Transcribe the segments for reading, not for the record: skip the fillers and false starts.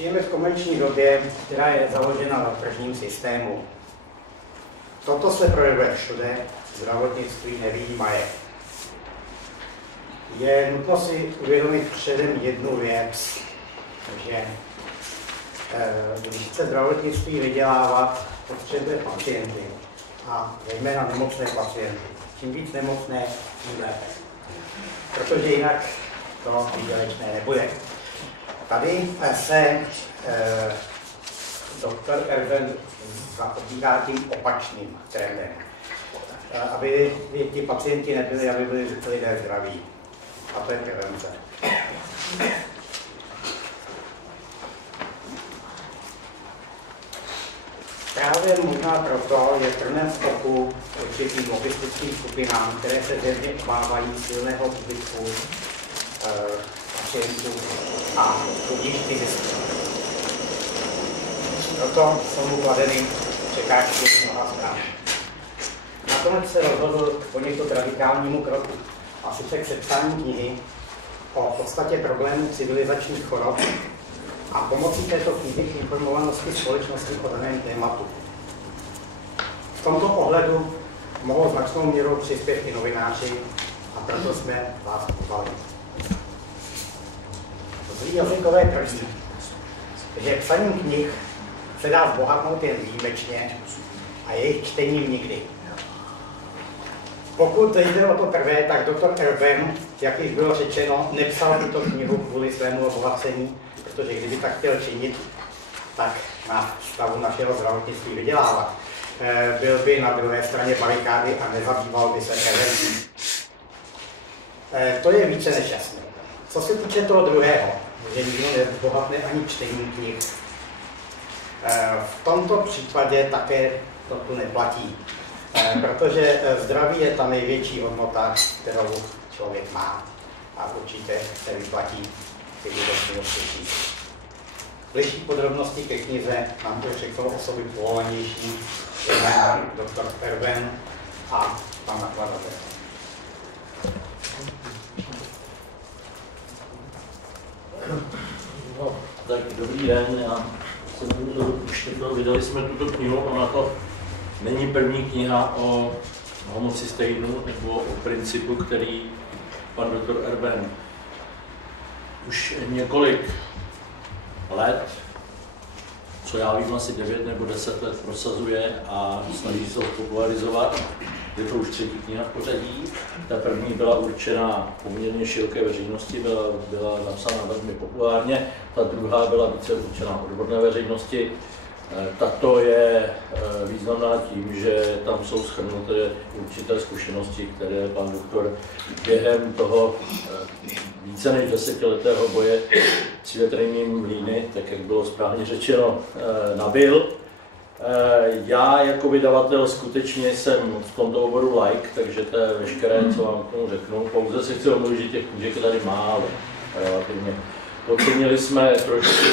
Žijeme v komerční době, která je založena na tržním systému. Toto se projevuje všude, zdravotnictví nevyjímaje. Je nutno si uvědomit předem jednu věc, že když chce zdravotnictví vydělávat, potřebuje pacienty a zejména nemocné pacienty. Čím víc nemocné, tím lépe. Protože jinak to výdělečné nebude. Tady se doktor Erben zaobírá tím opačným trendem. Aby ti pacienti nebyli, aby byli lidé zdraví. A to je prevence. Právě možná proto je v prvním skoku určitým lobistickým skupinám, které se zjevně obávají silného zbytku pacientů a tudíž ty zisky. Proto jsou mu kladeny překážky z mnoha stran. Nakonec se rozhodl k poněkud radikálnímu kroku, a sice k sepsání knihy o podstatě problémů civilizačních chorob a pomocí této knihy k informovanosti společnosti o daném tématu. V tomto ohledu mohou značnou měrou přispět i novináři a proto jsme vás pozvali. Zlí jazykové tvrdí, že psaním knih se dá zbohatnout jen výjimečně a jejich čtením nikdy. Pokud jde o to prvé, tak doktor Erben, jak již bylo řečeno, nepsal tuto knihu kvůli svému obohacení, protože kdyby tak chtěl činit, tak na stavu našeho zdravotnictví vydělávat. Byl by na druhé straně barikády a nezabýval by se prevencí. To je více než jasné. Co se týče toho druhého, že nikdo nezbohatne ani čtením knih, v tomto případě také to tu neplatí. Protože zdraví je ta největší hodnota, kterou člověk má a určitě se vyplatí ty budoucí číst. Bližší podrobnosti ke knize nám to řekl osoby povolanější, doktor Erben a pan nakladatel. No, tak dobrý den, já jsem už vydali jsme tuto knihu, ona to není první kniha o homocysteinu nebo o principu, který pan doktor Erben už několik let, co já vím, asi 9 nebo 10 let prosazuje a snaží se ho popularizovat. Je to už třetí kniha v pořadí. Ta první byla určena poměrně široké veřejnosti, byla napsána velmi populárně. Ta druhá byla více určena odborné veřejnosti. Tato je významná tím, že tam jsou shrnuté určité zkušenosti, které pan doktor během toho více než 10letého boje s větrnými mlýny, tak jak bylo správně řečeno, nabyl. Já jako vydavatel skutečně jsem v tomto oboru like, takže to je veškeré, co vám k tomu řeknu. Pouze si chci omluvit, že těch knížek tady málo relativně. Podcenili jsme trošku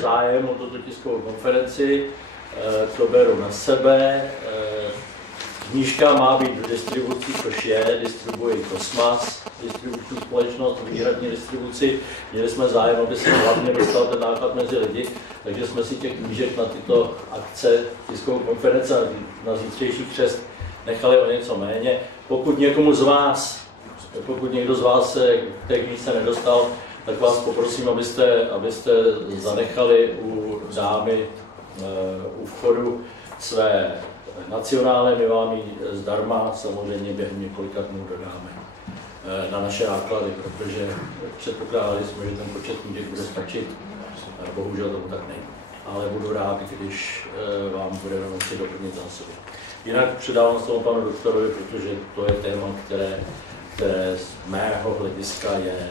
zájem o tuto tiskovou konferenci, to beru na sebe. Knížka má být v distribuci, což je, distribuji Kosmas, distribuční společnost, výhradní distribuci. Měli jsme zájem, aby se hlavně dostal ten náklad mezi lidi, takže jsme si těch knížek na tyto akce, tiskovou konferenci a na zítřejší křest nechali o něco méně. Pokud někdo z vás se k té knížce nedostal, tak vás poprosím, abyste zanechali u dámy u vchodu své nacionále, my vám ji zdarma samozřejmě během několika dnů dodáme na naše náklady, protože předpokládali jsme, že ten počet knížek bude stačit, bohužel tomu tak není. Ale budu rád, když vám budeme moci doplnit zásoby. Jinak předávám slovo panu doktorovi, protože to je téma, které z mého hlediska je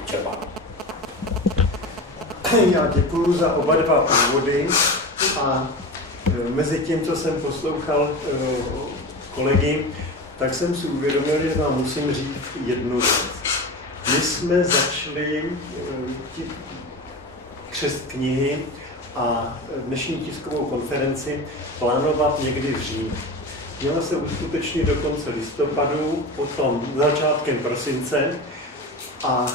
vyčerpáno. Já děkuji za oba dva úvody a mezi tím, co jsem poslouchal kolegy, tak jsem si uvědomil, že vám musím říct jednu věc. My jsme začali křest knihy a dnešní tiskovou konferenci plánovat někdy v říjnu. Měla se uskutečnit do konce listopadu, potom začátkem prosince a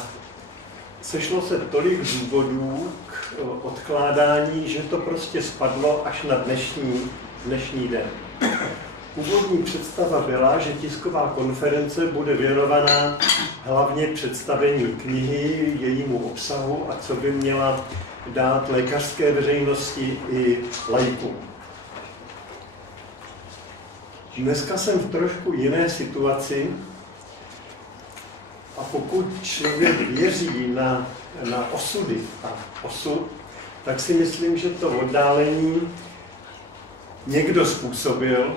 sešlo se tolik důvodů k odkládání, že to prostě spadlo až na dnešní den. Původní představa byla, že tisková konference bude věnovaná hlavně představení knihy, jejímu obsahu a co by měla dát lékařské veřejnosti i laikům. Dneska jsem v trošku jiné situaci a pokud člověk věří na osudy a osud, tak si myslím, že to oddálení někdo způsobil,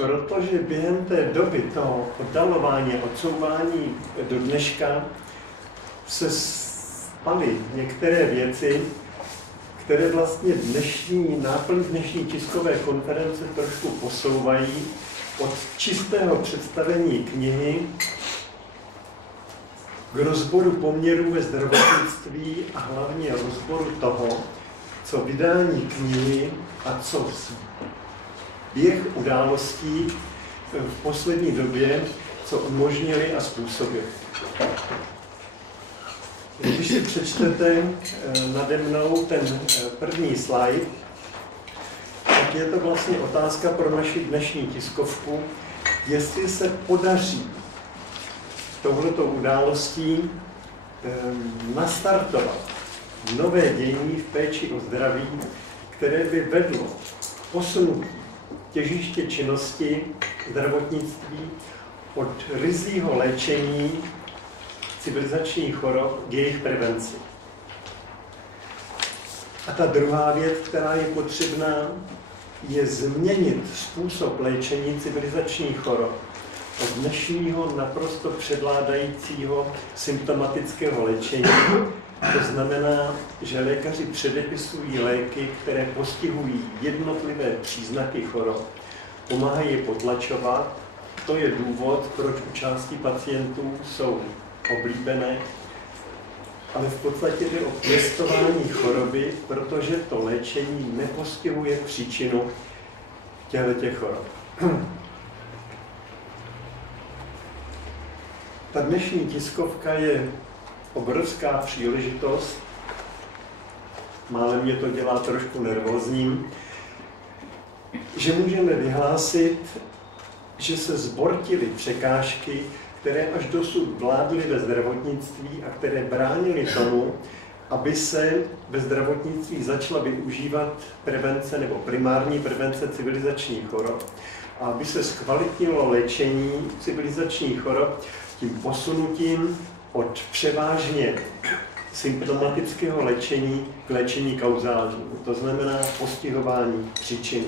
protože během té doby toho oddalování a odsouvání do dneška se spaly některé věci, které vlastně náplň dnešní tiskové konference trošku posouvají od čistého představení knihy k rozboru poměrů ve zdravotnictví a hlavně rozboru toho, co vydání knihy a co běh událostí v poslední době, co umožnili a způsobili. Když si přečtete nade mnou ten první slide, tak je to vlastně otázka pro naši dnešní tiskovku, jestli se podaří touhletou událostí nastartovat nové dění v péči o zdraví, které by vedlo posunutí těžiště činnosti zdravotnictví od ryzího léčení civilizačních chorob k jejich prevenci. A ta druhá věc, která je potřebná, je změnit způsob léčení civilizačních chorob od dnešního naprosto převládajícího symptomatického léčení. To znamená, že lékaři předepisují léky, které postihují jednotlivé příznaky chorob, pomáhají je potlačovat. To je důvod, proč u části pacientů jsou oblíbené, ale v podstatě jde o pěstování choroby, protože to léčení nepostihuje příčinu těchto chorob. Ta dnešní tiskovka je obrovská příležitost, málem mě to dělá trošku nervózním, že můžeme vyhlásit, že se zbortily překážky, které až dosud vládly ve zdravotnictví a které bránily tomu, aby se ve zdravotnictví začala využívat prevence nebo primární prevence civilizačních chorob a aby se zkvalitnilo léčení civilizačních chorob tím posunutím od převážně symptomatického léčení k léčení kauzálnímu, to znamená postihování příčiny.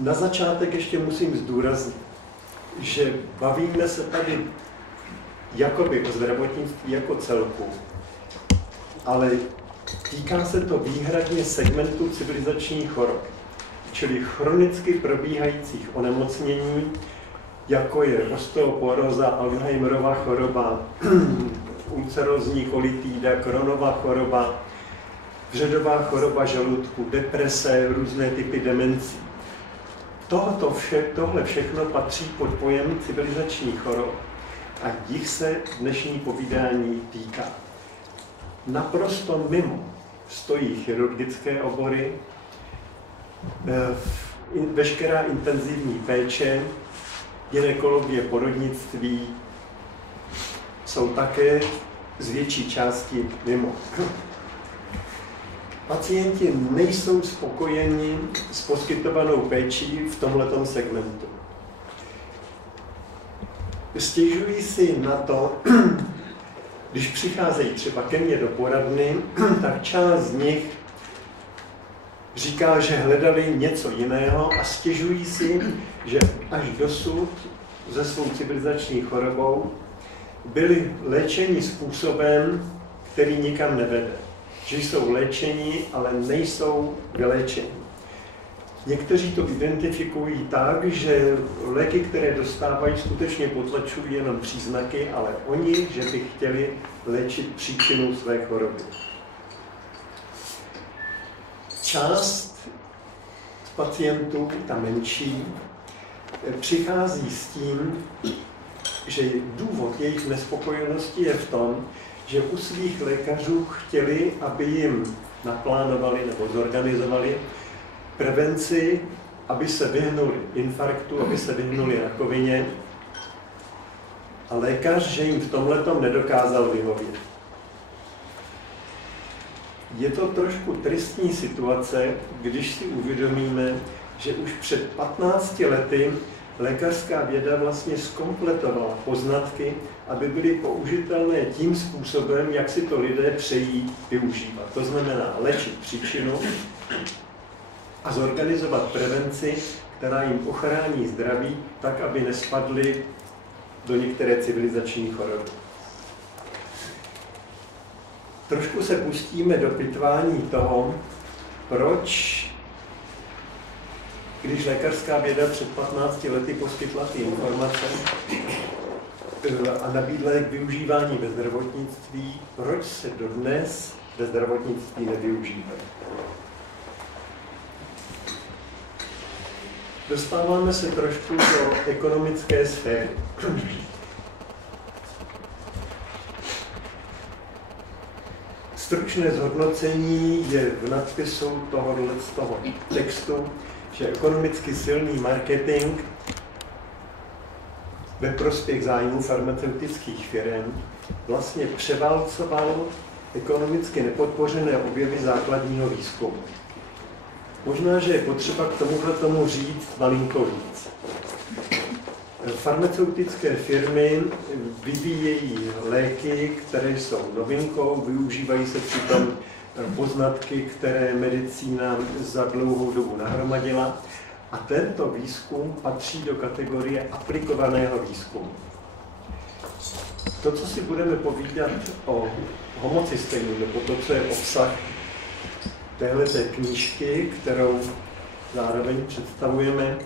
Na začátek ještě musím zdůraznit, že bavíme se tady jakoby o zdravotnictví jako celku, ale týká se to výhradně segmentu civilizačních chorob, čili chronicky probíhajících onemocnění, jako je osteoporóza, Alzheimerova choroba, ulcerózní kolitída, Crohnova choroba, vředová choroba žaludku, deprese, různé typy demencí. Tohle všechno patří pod pojem civilizačních chorob a jich se dnešní povídání týká. Naprosto mimo stojí chirurgické obory, veškerá intenzivní péče, gynekologie, porodnictví jsou také z větší části mimo. Pacienti nejsou spokojeni s poskytovanou péčí v tomhletom segmentu. Stěžují si na to, když přicházejí třeba ke mně do poradny, tak část z nich říká, že hledali něco jiného a stěžují si, že až dosud se svou civilizační chorobou byli léčeni způsobem, který nikam nevede. Že jsou léčeni, ale nejsou vyléčeni. Někteří to identifikují tak, že léky, které dostávají, skutečně potlačují jenom příznaky, ale oni, že by chtěli léčit příčinu své choroby. Část pacientů, ta menší, přichází s tím, že důvod jejich nespokojenosti je v tom, že u svých lékařů chtěli, aby jim naplánovali nebo zorganizovali prevenci, aby se vyhnuli infarktu, aby se vyhnuli rakovině. A lékař, že jim v tomhletom nedokázal vyhovět. Je to trošku tristní situace, když si uvědomíme, že už před 15 lety lékařská věda vlastně zkompletovala poznatky, aby byly použitelné tím způsobem, jak si to lidé přejí využívat. To znamená léčit příčinu a zorganizovat prevenci, která jim ochrání zdraví, tak, aby nespadly do některé civilizační choroby. Trošku se pustíme do pitvání toho, proč, když lékařská věda před 15 lety poskytla ty informace a nabídla je k využívání ve zdravotnictví, proč se dodnes ve zdravotnictví nevyužívají. Dostáváme se trošku do ekonomické sféry. Stručné zhodnocení je v nadpisu toho textu, že ekonomicky silný marketing ve prospěch zájmu farmaceutických firm vlastně převálcoval ekonomicky nepodpořené objevy základního výzkumu. Možná, že je potřeba k tomu říct malinko víc. Farmaceutické firmy vyvíjejí léky, které jsou novinkou, využívají se přitom poznatky, které medicína za dlouhou dobu nahromadila. A tento výzkum patří do kategorie aplikovaného výzkumu. To, co si budeme povídat o homocysteinu, nebo to, co je obsah téhleté knížky, kterou zároveň představujeme,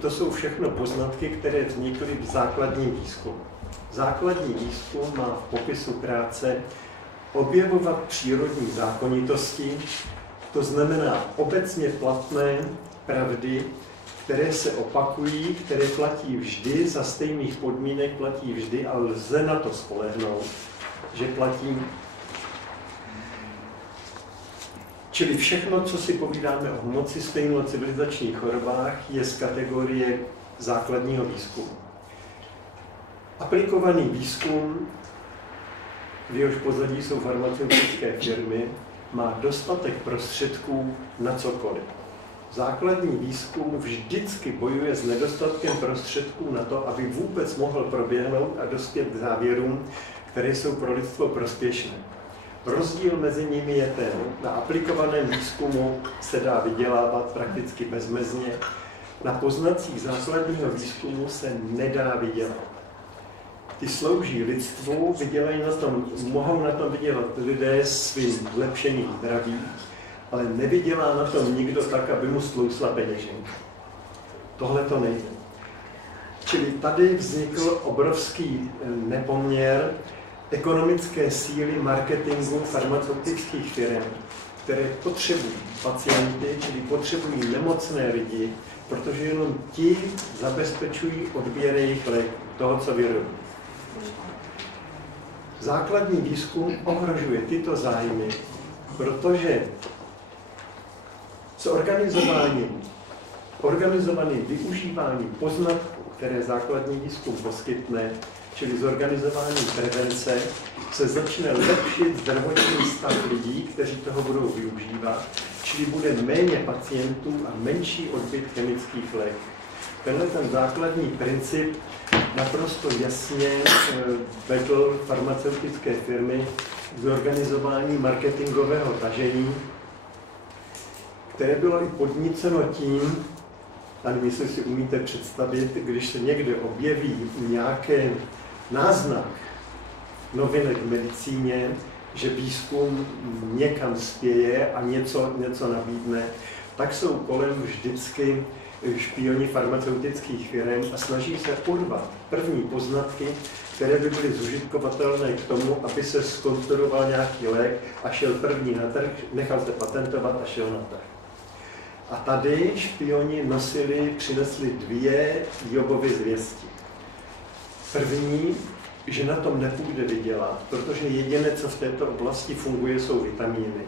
to jsou všechno poznatky, které vznikly v základním výzkumu. Základní výzkum má v popisu práce objevovat přírodní zákonitosti, to znamená obecně platné pravdy, které se opakují, které platí vždy, za stejných podmínek platí vždy a lze na to spolehnout, že platí. Čili všechno, co si povídáme o homocystinu a civilizačních chorobách, je z kategorie základního výzkumu. Aplikovaný výzkum, v jehož pozadí jsou farmaceutické firmy, má dostatek prostředků na cokoliv. Základní výzkum vždycky bojuje s nedostatkem prostředků na to, aby vůbec mohl proběhnout a dospět k závěrům, které jsou pro lidstvo prospěšné. Rozdíl mezi nimi je ten, na aplikovaném výzkumu se dá vydělávat prakticky bezmezně, na poznacích základního výzkumu se nedá vydělat. Ty slouží lidstvu, mohou na tom vydělat lidé svým zlepšením zdraví, ale nevydělá na tom nikdo tak, aby mu slousla peněženka. Tohle to nejde. Čili tady vznikl obrovský nepoměr ekonomické síly marketingu farmaceutických firm, které potřebují pacienty, čili potřebují nemocné lidi, protože jenom ti zabezpečují odběr jejich léků, toho, co vyrobí. Základní výzkum ohrožuje tyto zájmy, protože s organizovaným využíváním poznatků, které základní výzkum poskytne, čili zorganizováním prevence, se začne lepšit zdravotní stav lidí, kteří toho budou využívat, čili bude méně pacientů a menší odbyt chemických léků. Tenhle ten základní princip naprosto jasně vedl farmaceutické firmy k zorganizování marketingového tažení, které bylo i podníceno tím, a nevím, jestli si umíte představit, když se někde objeví nějaký náznak novinek v medicíně, že výzkum někam spěje a něco nabídne, tak jsou kolem vždycky špioni farmaceutických firm a snaží se urvat první poznatky, které by byly zužitkovatelné k tomu, aby se zkonstruoval nějaký lék a šel první na trh, nechal se patentovat a šel na trh. A tady špioni přinesli dvě Jobovy zvěsti. První, že na tom nepůjde vydělat, protože jediné, co v této oblasti funguje, jsou vitamíny.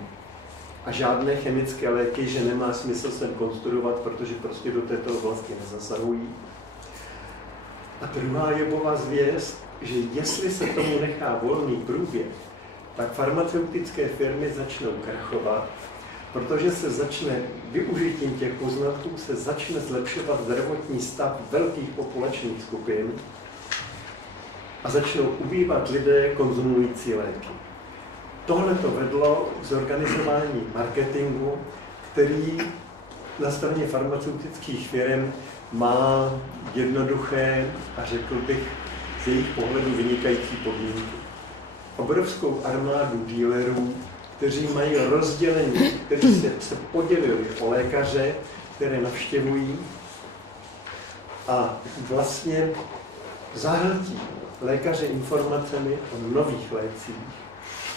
A žádné chemické léky, že nemá smysl sem konstruovat, protože prostě do této oblasti nezasahují. A druhá jebová zvěst, že jestli se tomu nechá volný průběh, tak farmaceutické firmy začnou krachovat, protože se začne využitím těch poznatků se začne zlepšovat zdravotní stav velkých populačních skupin a začnou ubývat lidé konzumující léky. Tohle to vedlo k zorganizování marketingu, který na straně farmaceutických firm má jednoduché a řekl bych z jejich pohledu vynikající podmínky. Obrovskou armádu dealerů, kteří mají rozdělení, kteří se podělili o lékaře, které navštěvují a vlastně zahltí lékaře informacemi o nových lécích,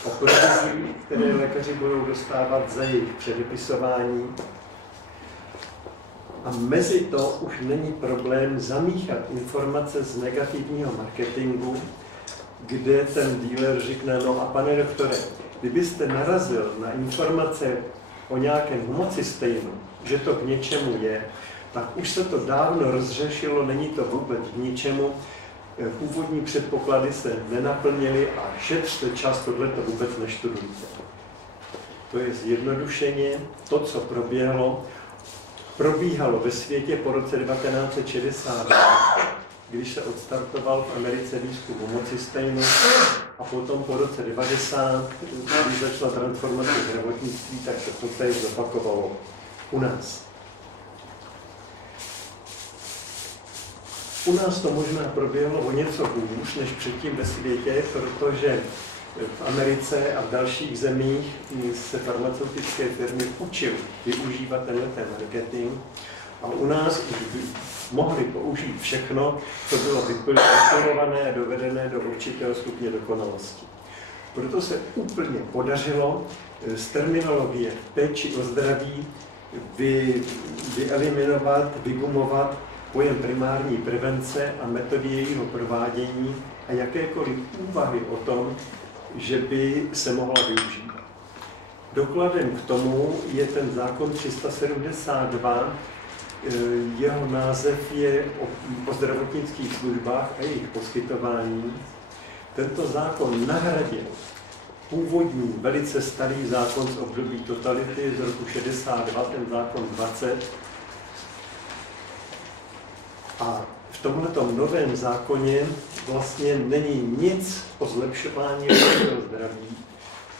o provizích, které lékaři budou dostávat za jejich předepisování. A mezi to už není problém zamíchat informace z negativního marketingu, kde ten dealer řekne, no a pane doktore, kdybyste narazil na informace o nějakém homocystejnu, že to k něčemu je, tak už se to dávno rozřešilo, není to vůbec k ničemu, původní předpoklady se nenaplnily a šetřte čas, tohleto vůbec neštudujte. To je zjednodušeně to, co probíhalo ve světě po roce 1962, když se odstartoval v Americe výzkum homocystejnu a potom po roce 90, když začala transformace zdravotnictví, tak se poté zopakovalo u nás. U nás to možná proběhlo o něco hůř než předtím ve světě, protože v Americe a v dalších zemích se farmaceutické firmy učily využívat tenhle marketing a u nás už mohli použít všechno, co bylo vypilované a dovedené do určitého stupně dokonalosti. Proto se úplně podařilo z terminologie péči o zdraví vyeliminovat, vygumovat pojem primární prevence a metody jejího provádění a jakékoliv úvahy o tom, že by se mohla využívat. Dokladem k tomu je ten zákon 372, jeho název je o zdravotnických službách a jejich poskytování. Tento zákon nahradil původní, velice starý zákon z období totality z roku 62, ten zákon 20. A v tomhletom novém zákoně vlastně není nic o zlepšování lidského zdraví,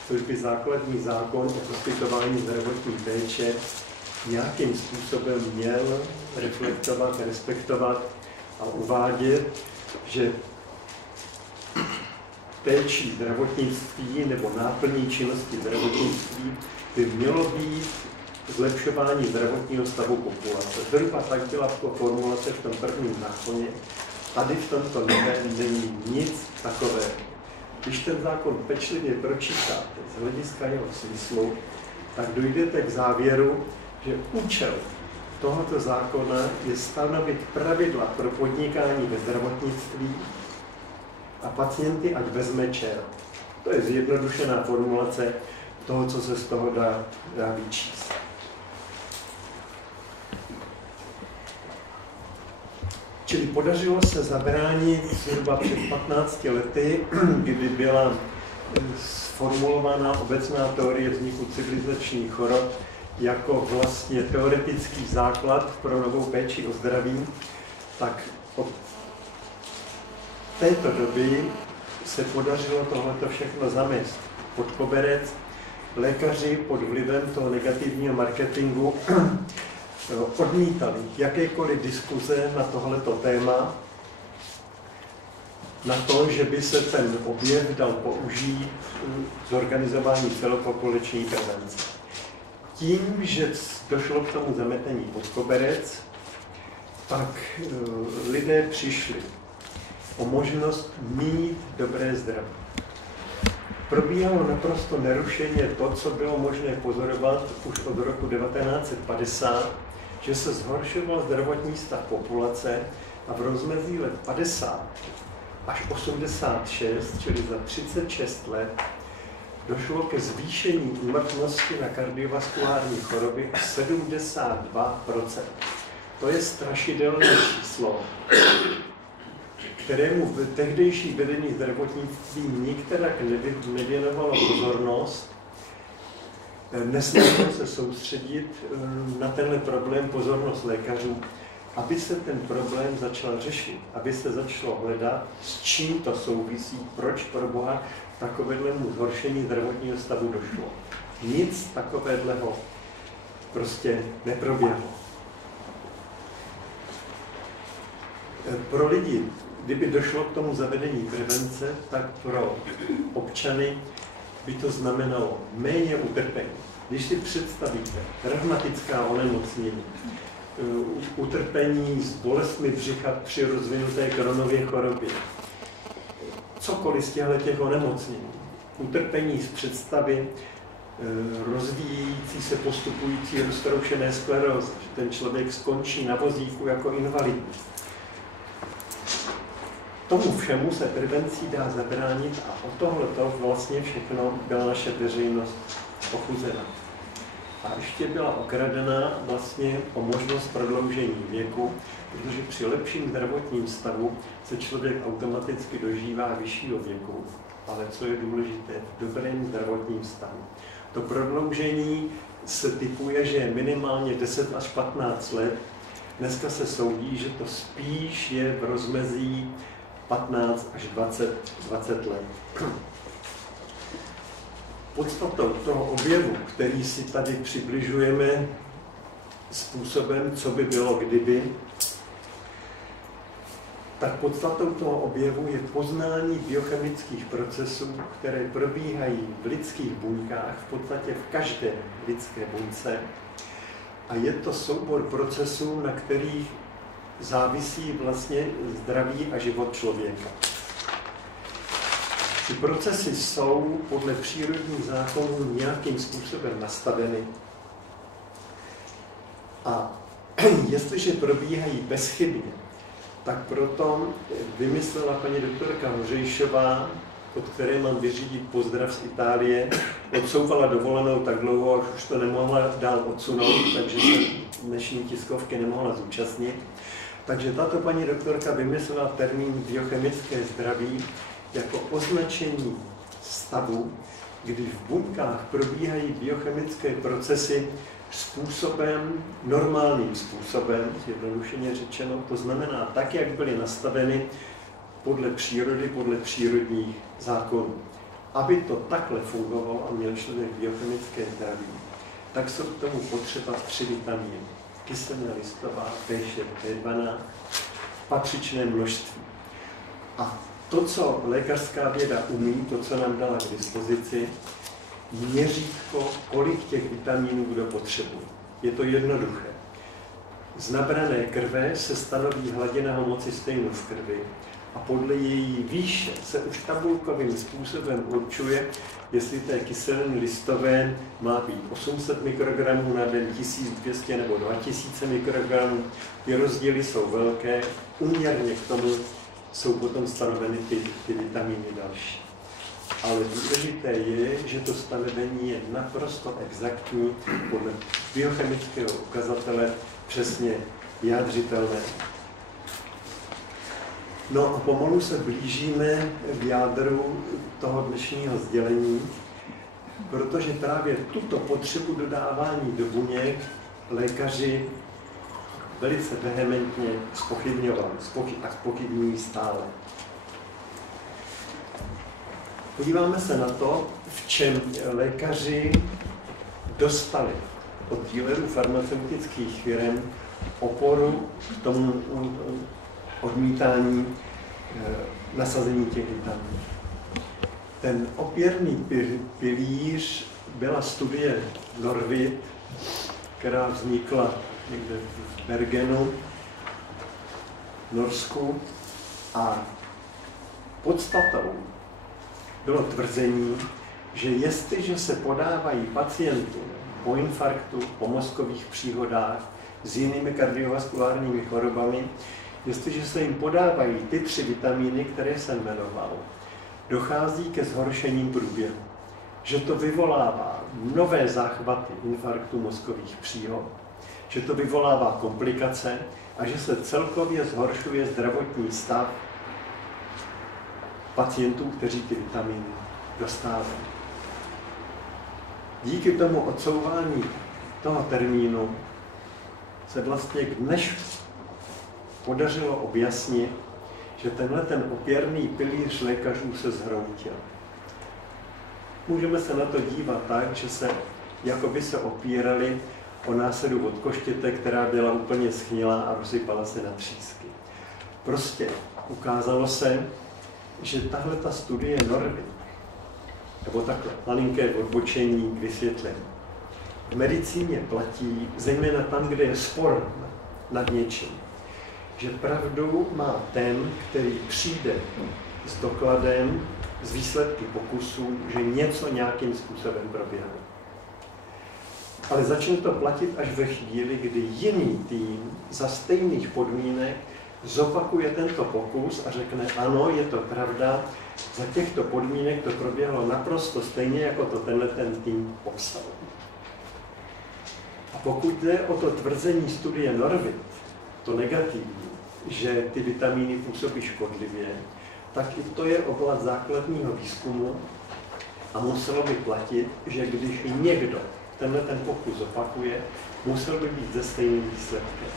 což by základní zákon o poskytování zdravotní péče nějakým způsobem měl reflektovat, respektovat a uvádět, že péčí zdravotnictví nebo náplní činnosti zdravotnictví by mělo být zlepšování zdravotního stavu populace. Zhruba tak byla formulace v tom prvním zákoně. Tady v tomto novém není nic takového. Když ten zákon pečlivě pročítáte z hlediska jeho smyslu, tak dojdete k závěru, že účel tohoto zákona je stanovit pravidla pro podnikání ve zdravotnictví a pacienty ať vezme čer. To je zjednodušená formulace toho, co se z toho dá vyčíst. Čili podařilo se zabránit zhruba před 15 lety, kdy byla sformulovaná obecná teorie vzniku civilizačních chorob jako vlastně teoretický základ pro novou péči o zdraví, tak od této doby se podařilo tohleto všechno zamést pod koberec. Lékaři pod vlivem toho negativního marketingu odmítali jakékoliv diskuze na tohleto téma, na to, že by se ten objev dal použít v zorganizování celopopulační prevence. Tím, že došlo k tomu zametení pod koberec, tak lidé přišli o možnost mít dobré zdraví. Probíhalo naprosto nerušeně to, co bylo možné pozorovat už od roku 1950, že se zhoršoval zdravotní stav populace a v rozmezí let 50 až 86, čili za 36 let, došlo ke zvýšení úmrtnosti na kardiovaskulární choroby 72%. To je strašidelné číslo, kterému tehdejší vedení zdravotnictví nikterak nevěnovalo pozornost. Nesnažilo se soustředit na tenhle problém pozornost lékařů, aby se ten problém začal řešit, aby se začalo hledat, s čím to souvisí, proč pro Boha takovému zhoršení zdravotního stavu došlo. Nic takového prostě neproběhlo. Pro lidi, kdyby došlo k tomu zavedení prevence, tak pro občany by to znamenalo méně utrpení. Když si představíte revmatická onemocnění, utrpení s bolestmi břicha při rozvinuté Crohnově chorobě, cokoliv z těch onemocnění, utrpení z představy rozvíjející se postupující roztroušené sklerózy, že ten člověk skončí na vozíku jako invalidní. Tomu všemu se prevencí dá zabránit a o tohleto vlastně všechno byla naše veřejnost ochuzena. A ještě byla okradená vlastně o možnost prodloužení věku, protože při lepším zdravotním stavu se člověk automaticky dožívá vyššího věku, ale co je důležité, v dobrém zdravotním stavu. To prodloužení se tipuje, že je minimálně 10 až 15 let. Dneska se soudí, že to spíš je v rozmezí 15 až 20 let. Podstatou toho objevu, který si tady přibližujeme způsobem, co by bylo kdyby, tak podstatou toho objevu je poznání biochemických procesů, které probíhají v lidských buňkách, v podstatě v každé lidské buňce. A je to soubor procesů, na kterých závisí vlastně zdraví a život člověka. Ty procesy jsou podle přírodních zákonů nějakým způsobem nastaveny. A jestliže probíhají bezchybně, tak proto vymyslela paní doktorka Hořejšová, od které mám vyřídit pozdrav z Itálie, odsouvala dovolenou tak dlouho, až už to nemohla dál odsunout, takže se dnešní tiskovky nemohla zúčastnit. Takže tato paní doktorka vymyslela termín biochemické zdraví jako označení stavu, kdy v buňkách probíhají biochemické procesy způsobem, normálním způsobem, zjednodušeně řečeno, to znamená tak, jak byly nastaveny podle přírody, podle přírodních zákonů. Aby to takhle fungovalo a měl člověk biochemické zdraví, tak jsou k tomu potřeba 3 vitamíny. Kyselina listová, B6, B12, v patřičném množství. A to, co lékařská věda umí, to, co nám dala k dispozici, měřítko, kolik těch vitamínů kdo potřebuje. Je to jednoduché. Z nabrané krve se stanoví hladina homocysteinu v krvi a podle její výše se už tabulkovým způsobem určuje, jestli té kyseliny listové má být 800 mikrogramů na den, 1200 nebo 2000 mikrogramů. Ty rozdíly jsou velké, úměrně k tomu jsou potom stanoveny ty vitamíny další. Ale důležité je, že to stanovení je naprosto exaktní, podle biochemického ukazatele přesně vyjádřitelné. No a pomalu se blížíme k jádru toho dnešního sdělení, protože právě tuto potřebu dodávání do buněk lékaři velice vehementně zpochybňovali a zpochybňují stále. Podíváme se na to, v čem lékaři dostali od dílerů farmaceutických firm oporu k tomu odmítání nasazení těch vitaminů. Ten opěrný pilíř byla studie Norvit, která vznikla někde v Bergenu, v Norsku, a podstatou bylo tvrzení, že jestliže se podávají pacientům po infarktu, po mozkových příhodách s jinými kardiovaskulárními chorobami jestliže se jim podávají ty 3 vitamíny, které jsem jmenoval, dochází ke zhoršením průběhu. Že to vyvolává nové záchvaty infarktu mozkových příhod, že to vyvolává komplikace a že se celkově zhoršuje zdravotní stav pacientů, kteří ty vitamíny dostávají. Díky tomu odsouvání toho termínu se vlastně dnes podařilo objasnit, že tenhle ten opěrný pilíř lékařů se zhroutil. Můžeme se na to dívat tak, že se jakoby se opírali o následu od koštěte, která byla úplně schnilá a rozsypala se na třísky. Prostě ukázalo se, že tahle ta studie Norvit, nebo takhle malinké odbočení k vysvětlení, v medicíně platí, zejména tam, kde je spor nad něčím, že pravdu má ten, který přijde s dokladem, z výsledky pokusů, že něco nějakým způsobem proběhlo. Ale začne to platit až ve chvíli, kdy jiný tým za stejných podmínek zopakuje tento pokus a řekne, ano, je to pravda, za těchto podmínek to proběhlo naprosto stejně, jako to tenhle ten tým popsal. A pokud jde o to tvrzení studie Norvit, to negativní, že ty vitamíny působí škodlivě, tak i to je oblast základního výzkumu a muselo by platit, že když někdo tenhle ten pokus opakuje, musel by být ze stejným výsledkem.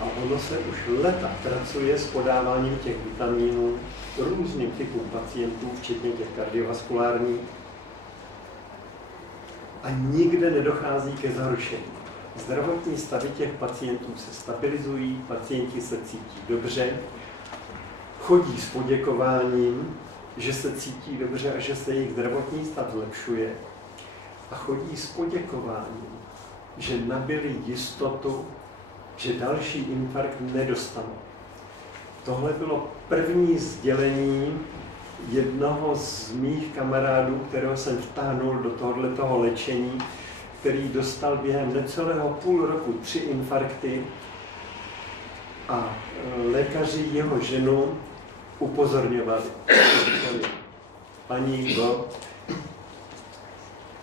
A ono se už leta pracuje s podáváním těch vitamínů různým typům pacientů, včetně těch kardiovaskulárních, a nikde nedochází ke zhoršení. Zdravotní stavy těch pacientů se stabilizují, pacienti se cítí dobře, chodí s poděkováním, že se cítí dobře a že se jejich zdravotní stav zlepšuje, a chodí s poděkováním, že nabyli jistotu, že další infarkt nedostanou. Tohle bylo první sdělení jednoho z mých kamarádů, kterého jsem vtáhnul do tohoto léčení, který dostal během necelého půl roku 3 infarkty a lékaři jeho ženu upozorňovali. Paní Go,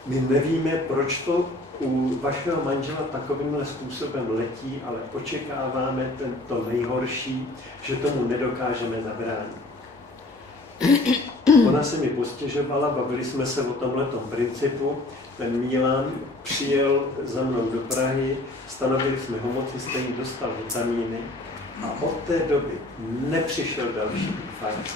my nevíme, proč to u vašeho manžela takovýmhle způsobem letí, ale očekáváme to nejhorší, že tomu nedokážeme zabránit. Ona se mi postěžovala, bavili jsme se o tomhletom principu. Ten Milan přijel za mnou do Prahy, stanovili jsme homocystein, dostal vitamíny a od té doby nepřišel další infarkt.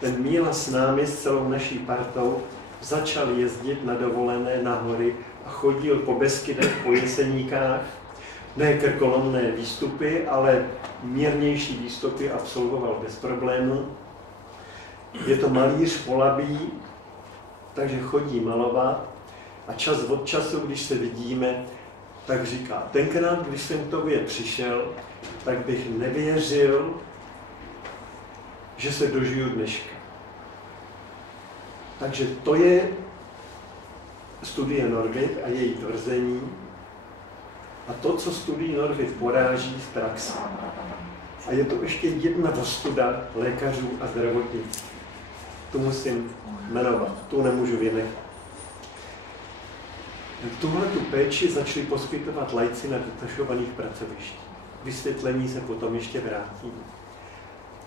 Ten Míla s námi, s celou naší partou, začal jezdit na dovolené na hory a chodil po Beskydech, po Jeseníkách. Ne krkolomné výstupy, ale mírnější výstupy absolvoval bez problémů. Je to malíř Polabí, takže chodí malovat a čas od času, když se vidíme, tak říká, tenkrát, když jsem k tobě přišel, tak bych nevěřil, že se dožiju dneška. Takže to je studie Norvit a její tvrzení a to, co studii Norvit poráží z praxe. A je to ještě jedna ostuda lékařů a zdravotnictví. Tu musím jmenovat, tu nemůžu vynechat. Tuhle tu péči začali poskytovat laici na detašovaných pracovištích. Vysvětlení se potom ještě vrátí.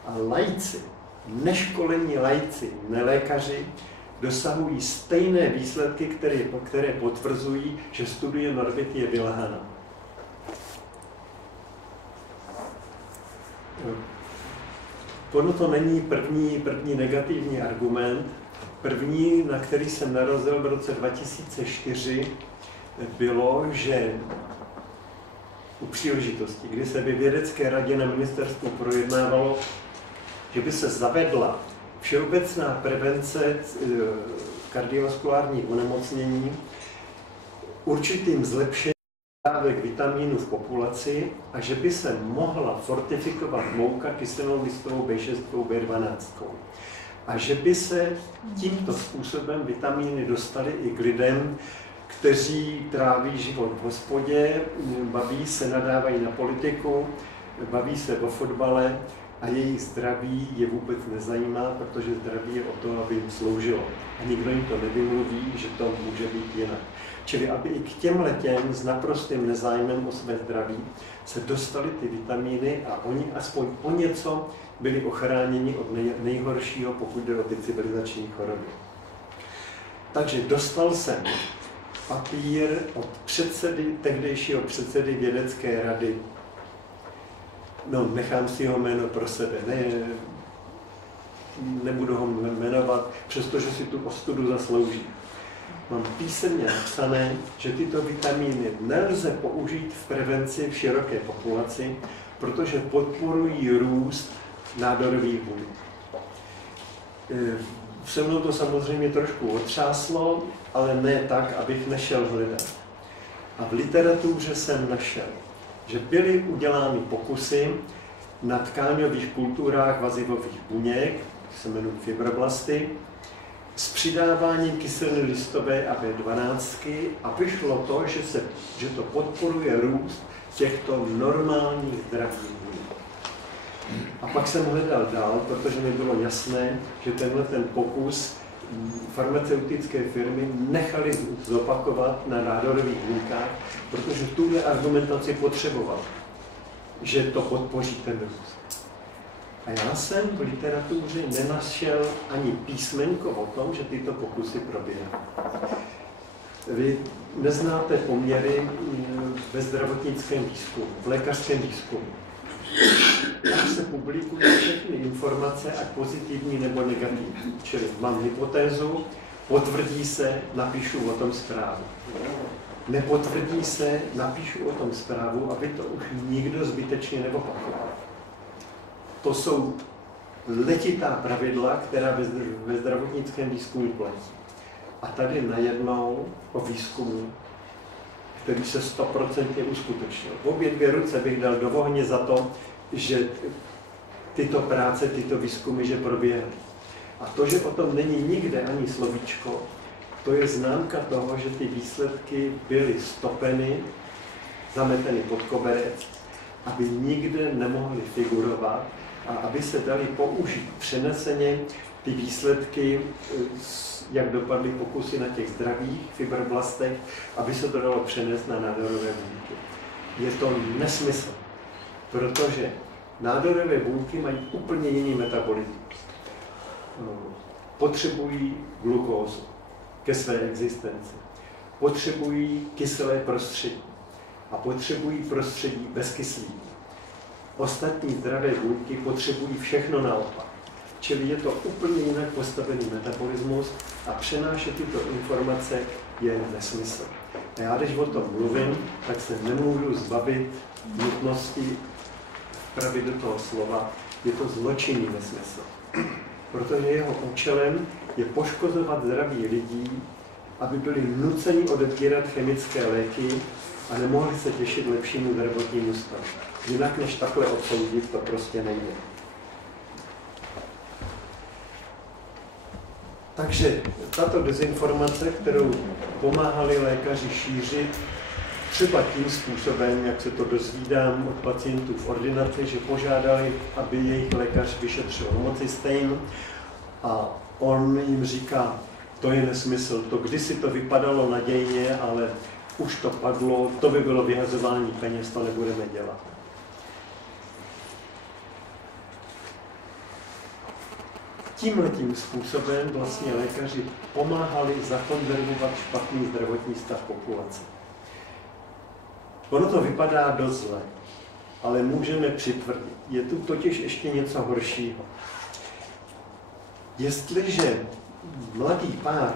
A laici, neškolení laici, nelékaři, dosahují stejné výsledky, které potvrzují, že studie Norvit je vylhaná. Ono to není první negativní argument. První, na který jsem narazil v roce 2004, bylo, že u příležitosti, kdy se ve vědecké radě na ministerstvu projednávalo, že by se zavedla všeobecná prevence kardiovaskulárních onemocnění určitým zlepšením dávek vitamínů v populaci a že by se mohla fortifikovat mouka kyselou listovou B6, B12. A že by se tímto způsobem vitamíny dostaly i k lidem, kteří tráví život v hospodě, baví se, nadávají na politiku, baví se o fotbale a jejich zdraví je vůbec nezajímá, protože zdraví je o to, aby jim sloužilo. A nikdo jim to nevymluví, že to může být jinak. Čili aby i k těm s naprostým nezájmem o své zdraví se dostaly ty vitamíny a oni aspoň o něco byli ochráněni od nejhoršího, pokud jde o ty civilizační choroby. Takže dostal jsem papír od tehdejšího předsedy vědecké rady. No, nechám si ho jméno pro sebe, nebudu ho jmenovat, přestože si tu ostudu zaslouží. Mám písemně napsané, že tyto vitamíny nelze použít v prevenci v široké populaci, protože podporují růst nádorových buněk. Se mnou to samozřejmě trošku otřáslo, ale ne tak, abych nešel hledat. A v literatuře jsem našel, že byly udělány pokusy na tkáňových kulturách vazivových buněk, se jmenují fibroblasty, s přidáváním kyseliny listové a B12 a vyšlo to, že to podporuje růst těchto normálních zdravých buněk. A pak jsem hledal dál, protože mi bylo jasné, že ten pokus farmaceutické firmy nechali zopakovat na nádorových buňkách, protože tuhle argumentaci potřeboval, že to podpoří ten růst. A já jsem v literatuře nenašel ani písmenko o tom, že tyto pokusy probíhají. Vy neznáte poměry ve zdravotnickém výzkumu, v lékařském výzkumu. Tam se publikují všechny informace, ať pozitivní nebo negativní. Čili mám hypotézu, potvrdí se, napíšu o tom zprávu. Nepotvrdí se, napíšu o tom zprávu, aby to už nikdo zbytečně neopakoval. To jsou letitá pravidla, která ve zdravotnickém výzkumu platí. A tady najednou o výzkumu, který se 100% uskutečnil. V obě dvě ruce bych dal do ohně za to, že tyto práce, tyto výzkumy, že proběhly. A to, že o tom není nikde ani slovíčko, to je známka toho, že ty výsledky byly stopeny, zameteny pod koberec, aby nikde nemohly figurovat a aby se daly použít přeneseně ty výsledky, jak dopadly pokusy na těch zdravých fibroblastech, aby se to dalo přenést na nádorové buňky. Je to nesmysl, protože nádorové buňky mají úplně jiný metabolismus. Potřebují glukózu ke své existenci. Potřebují kyselé prostředí a potřebují prostředí bez kyslíku. Ostatní zdravé buňky potřebují všechno naopak. Čili je to úplně jinak postavený metabolismus a přenášet tyto informace je nesmysl. A já, když o tom mluvím, tak se nemůžu zbavit nutnosti vpravit do toho slova. Je to zločinný nesmysl. Protože jeho účelem je poškozovat zdraví lidí, aby byli nuceni odebírat chemické léky a nemohli se těšit lepšímu zdravotnímu stavu. Jinak než takhle odsoudit, to prostě nejde. Takže tato dezinformace, kterou pomáhali lékaři šířit, třeba tím způsobem, jak se to dozvídám od pacientů v ordinaci, že požádali, aby jejich lékař vyšetřil homocystein a on jim říká, to je nesmysl, to kdysi to vypadalo nadějně, ale už to padlo, to by bylo vyhazování peněz, to nebudeme dělat. Tímhletím způsobem vlastně lékaři pomáhali zakonzervovat špatný zdravotní stav populace. Ono to vypadá dost zle, ale můžeme přitvrdit. Je tu totiž ještě něco horšího. Jestliže mladý pár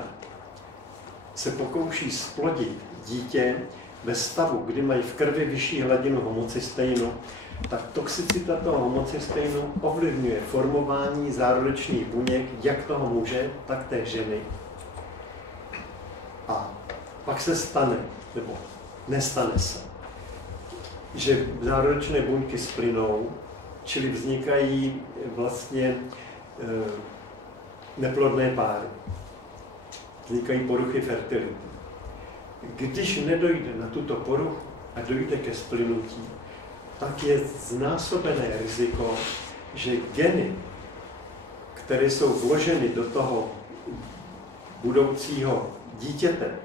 se pokouší zplodit dítě ve stavu, kdy mají v krvi vyšší hladinu homocysteinu, tak toxicita toho homocysteinu ovlivňuje formování zárodečných buněk jak toho muže, tak té ženy. A pak se stane, nebo nestane se, že zárodečné buňky splynou, čili vznikají vlastně neplodné páry. Vznikají poruchy fertility. Když nedojde na tuto poruchu a dojde ke splynutí, tak je znásobené riziko, že geny, které jsou vloženy do toho budoucího dítěte,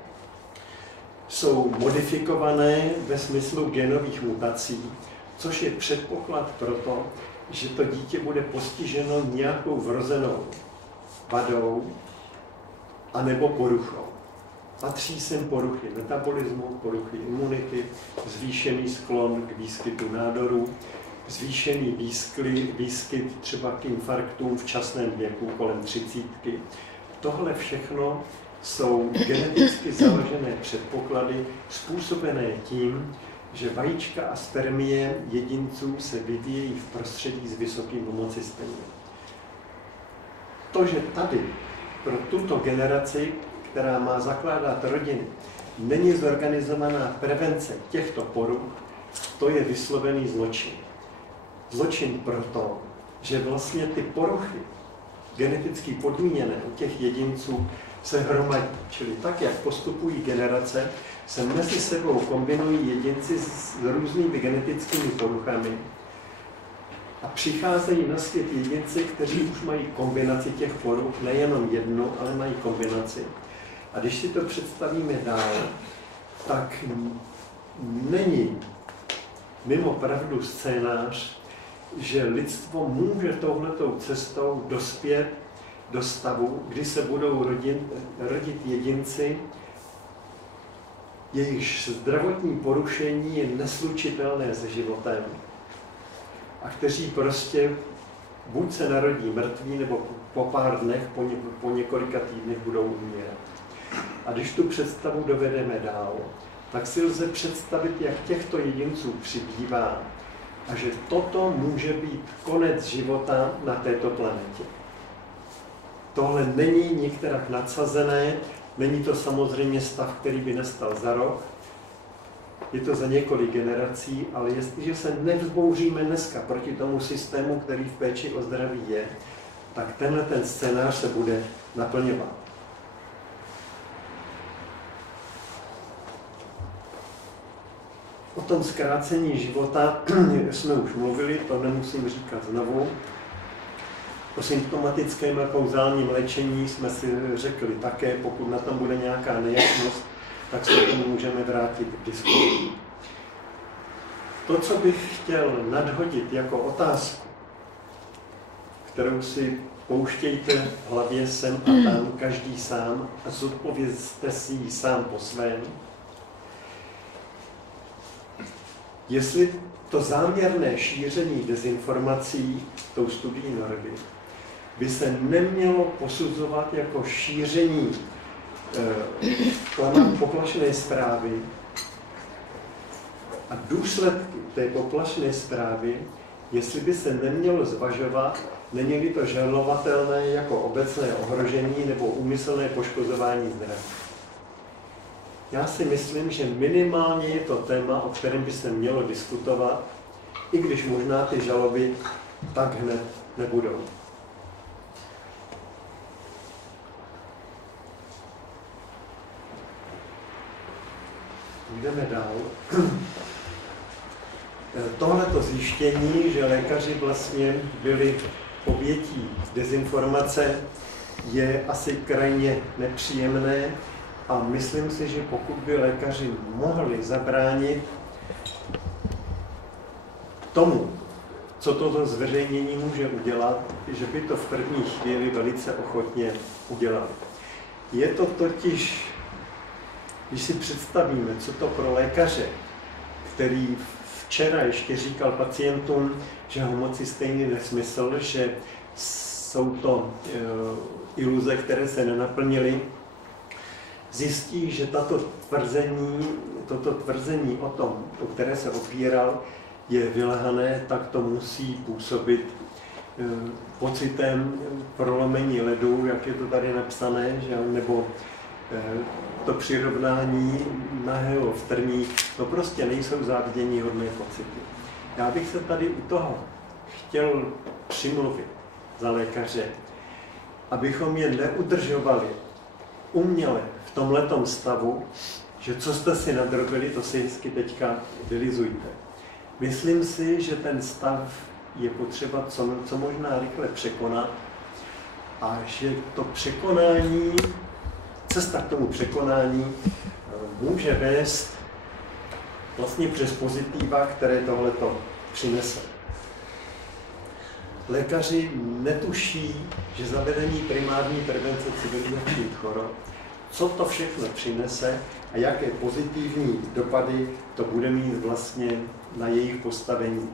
jsou modifikované ve smyslu genových mutací, což je předpoklad pro to, že to dítě bude postiženo nějakou vrozenou vadou anebo poruchou. Patří sem poruchy metabolismu, poruchy imunity, zvýšený sklon k výskytu nádorů, zvýšený výskyt třeba k infarktům v časném věku kolem 30. Tohle všechno jsou geneticky založené předpoklady způsobené tím, že vajíčka a spermie jedinců se vyvíjejí v prostředí s vysokým homocysteinem. To, že tady pro tuto generaci, která má zakládat rodiny, není zorganizovaná prevence těchto poruch, to je vyslovený zločin. Zločin proto, že vlastně ty poruchy geneticky podmíněné u těch jedinců se hromadí. Čili tak, jak postupují generace, se mezi sebou kombinují jedinci s různými genetickými poruchami a přicházejí na svět jedinci, kteří už mají kombinaci těch poruch, nejenom jednu, ale mají kombinaci. A když si to představíme dál, tak není mimo pravdu scénář, že lidstvo může touhletou cestou dospět do stavu, kdy se budou rodit jedinci, jejichž zdravotní porušení je neslučitelné se životem a kteří prostě buď se narodí mrtví, nebo po pár dnech, po několika týdnech budou umírat. A když tu představu dovedeme dál, tak si lze představit, jak těchto jedinců přibývá a že toto může být konec života na této planetě. Tohle není nikterak nadsazené, není to samozřejmě stav, který by nastal za rok, je to za několik generací, ale jestliže se nevzbouříme dneska proti tomu systému, který v péči o zdraví je, tak tenhle ten scénář se bude naplňovat. O tom zkrácení života jsme už mluvili, to nemusím říkat znovu. O symptomatickém a kauzálním léčení jsme si řekli také, pokud na tom bude nějaká nejasnost, tak se k tomu můžeme vrátit k diskusi. To, co bych chtěl nadhodit jako otázku, kterou si pouštějte v hlavě sem a tam, každý sám, a zodpovězte si ji sám po svém, jestli to záměrné šíření dezinformací tou studií Norby by se nemělo posuzovat jako šíření poplašné zprávy a důsledky té poplašné zprávy, jestli by se nemělo zvažovat, není to žalovatelné jako obecné ohrožení nebo úmyslné poškozování zdraví. Já si myslím, že minimálně je to téma, o kterém by se mělo diskutovat, i když možná ty žaloby tak hned nebudou. Jdeme dál. Tohleto zjištění, že lékaři vlastně byli obětí dezinformace, je asi krajně nepříjemné a myslím si, že pokud by lékaři mohli zabránit tomu, co toto zveřejnění může udělat, že by to v první chvíli velice ochotně udělali. Je to totiž, když si představíme, co to pro lékaře, který včera ještě říkal pacientům, že homocystein je nesmysl, že jsou to iluze, které se nenaplnily, zjistí, že toto tvrzení o tom, o které se opíral, je vylhané, tak to musí působit pocitem prolomení ledu, jak je to tady napsané, že? Nebo to přirovnání nahého v trních, to prostě nejsou záviděníhodné pocity. Já bych se tady u toho chtěl přimluvit za lékaře, abychom je neudržovali uměle v tomhletom stavu, že co jste si nadrobili, to si hezky teďka vylizujte. Myslím si, že ten stav je potřeba co možná rychle překonat a že to překonání, cesta k tomu překonání může vést vlastně přes pozitiva, které tohleto přinese. Lékaři netuší, že zavedení primární prevence civilizačních chorob, co to všechno přinese a jaké pozitivní dopady to bude mít vlastně na jejich postavení.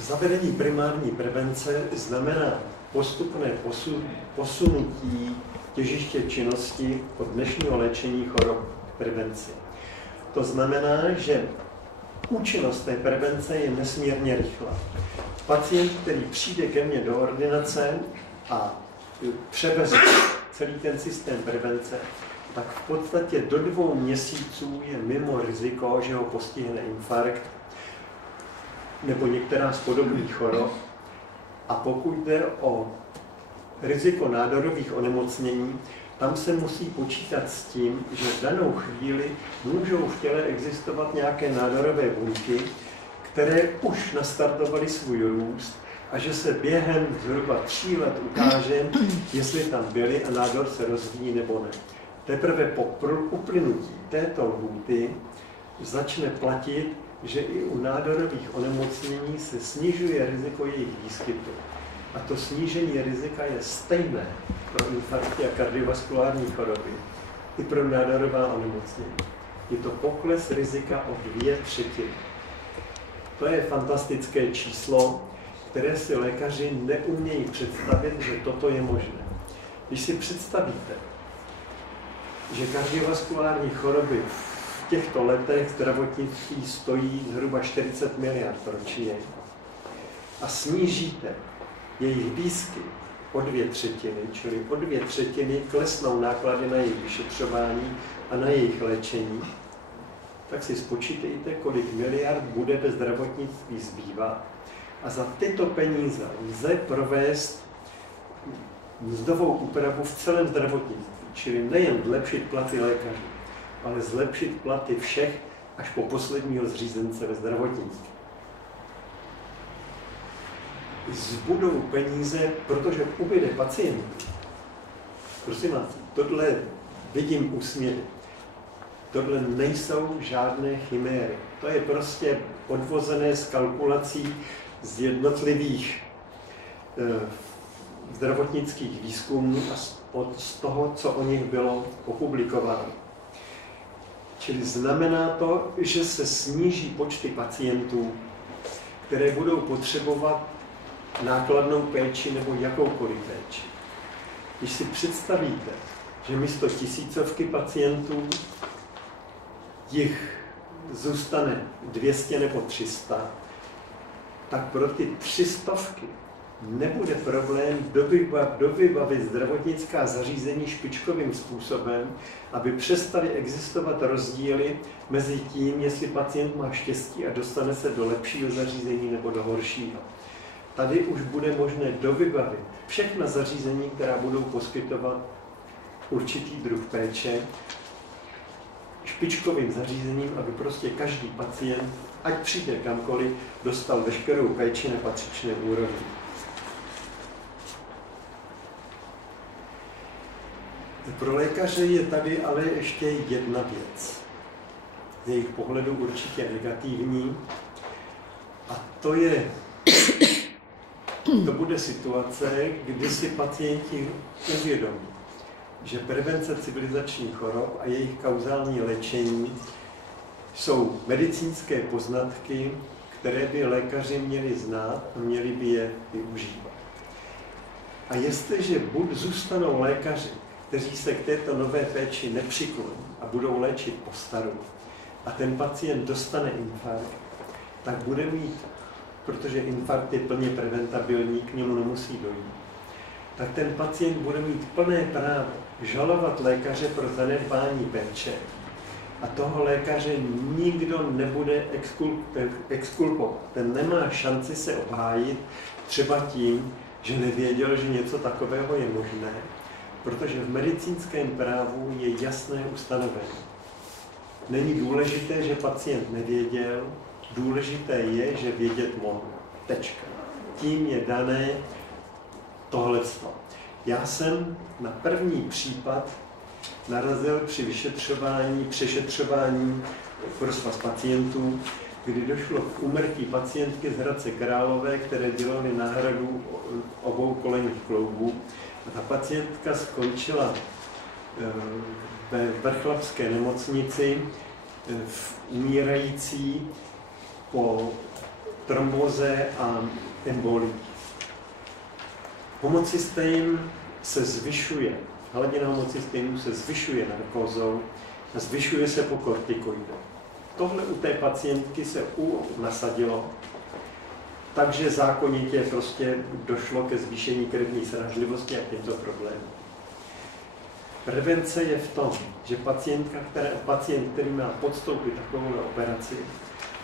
Zavedení primární prevence znamená postupné posunutí těžiště činnosti od dnešního léčení chorob k prevenci. To znamená, že účinnost té prevence je nesmírně rychlá. Pacient, který přijde ke mně do ordinace a převeze celý ten systém prevence, tak v podstatě do 2 měsíců je mimo riziko, že ho postihne infarkt nebo některá z podobných chorob. A pokud jde o riziko nádorových onemocnění, tam se musí počítat s tím, že v danou chvíli můžou v těle existovat nějaké nádorové buňky, které už nastartovaly svůj růst a že se během zhruba 3 let ukáže, jestli tam byly a nádor se rozvíjí nebo ne. Teprve po uplynutí této lhůty začne platit, že i u nádorových onemocnění se snižuje riziko jejich výskytu. A to snížení rizika je stejné pro infarkty a kardiovaskulární choroby i pro nádorová onemocnění. Je to pokles rizika o 2/3. To je fantastické číslo, které si lékaři neumějí představit, že toto je možné. Když si představíte, že kardiovaskulární choroby v těchto letech zdravotnictví stojí zhruba 40 miliard ročně a snížíte jejich výskyt o 2/3, čili o 2/3 klesnou náklady na jejich vyšetřování a na jejich léčení, tak si spočítejte, kolik miliard bude ve zdravotnictví zbývat a za tyto peníze lze provést mzdovou úpravu v celém zdravotnictví, čili nejen zlepšit platy lékařů, ale zlepšit platy všech až po posledního zřízence ve zdravotnictví. Zbudou peníze, protože ubyde pacientů. Prosím vás, tohle vidím úsměvy. Tohle nejsou žádné chiméry. To je prostě odvozené z kalkulací z jednotlivých zdravotnických výzkumů a z toho, co o nich bylo opublikováno. Čili znamená to, že se sníží počty pacientů, které budou potřebovat nákladnou péči nebo jakoukoliv péči. Když si představíte, že místo 1000 pacientů jich zůstane 200 nebo 300, tak pro ty 300 nebude problém dovybavit zdravotnická zařízení špičkovým způsobem, aby přestaly existovat rozdíly mezi tím, jestli pacient má štěstí a dostane se do lepšího zařízení nebo do horšího. Tady už bude možné dovybavit všechna zařízení, která budou poskytovat určitý druh péče, špičkovým zařízením, aby prostě každý pacient, ať přijde kamkoliv, dostal veškerou péči na patřičné úrovni. Pro lékaře je tady ale ještě jedna věc, z jejich pohledu určitě negativní, a to bude situace, kdy si pacienti uvědomí, že prevence civilizačních chorob a jejich kauzální léčení jsou medicínské poznatky, které by lékaři měli znát a měli by je využívat. A jestliže zůstanou lékaři, kteří se k této nové péči nepřikloní a budou léčit po staru, a ten pacient dostane infarkt, tak bude mít, protože infarkt je plně preventabilní, k němu nemusí dojít, tak ten pacient bude mít plné právo žalovat lékaře pro zanedbání péče. A toho lékaře nikdo nebude exkulpovat. Ten nemá šanci se obhájit třeba tím, že nevěděl, že něco takového je možné, protože v medicínském právu je jasné ustanovení. Není důležité, že pacient nevěděl, důležité je, že vědět mohl. Tečka. Tím je dané tohleto. Já jsem na první případ narazil při přešetřování prosvaz pacientů, kdy došlo k úmrtí pacientky z Hradce Králové, které dělaly náhradu obou kolenních kloubů. A ta pacientka skončila ve Vrchlabské nemocnici umírající po tromboze a embolii. Homocystein se zvyšuje, hladina homocysteinu se zvyšuje narkózou a zvyšuje se po kortikoidech. Tohle u té pacientky se nasadilo, takže zákonitě prostě došlo ke zvýšení krevní srážlivosti a těmto problémům. Prevence je v tom, že pacient, který má podstoupit takovou operaci,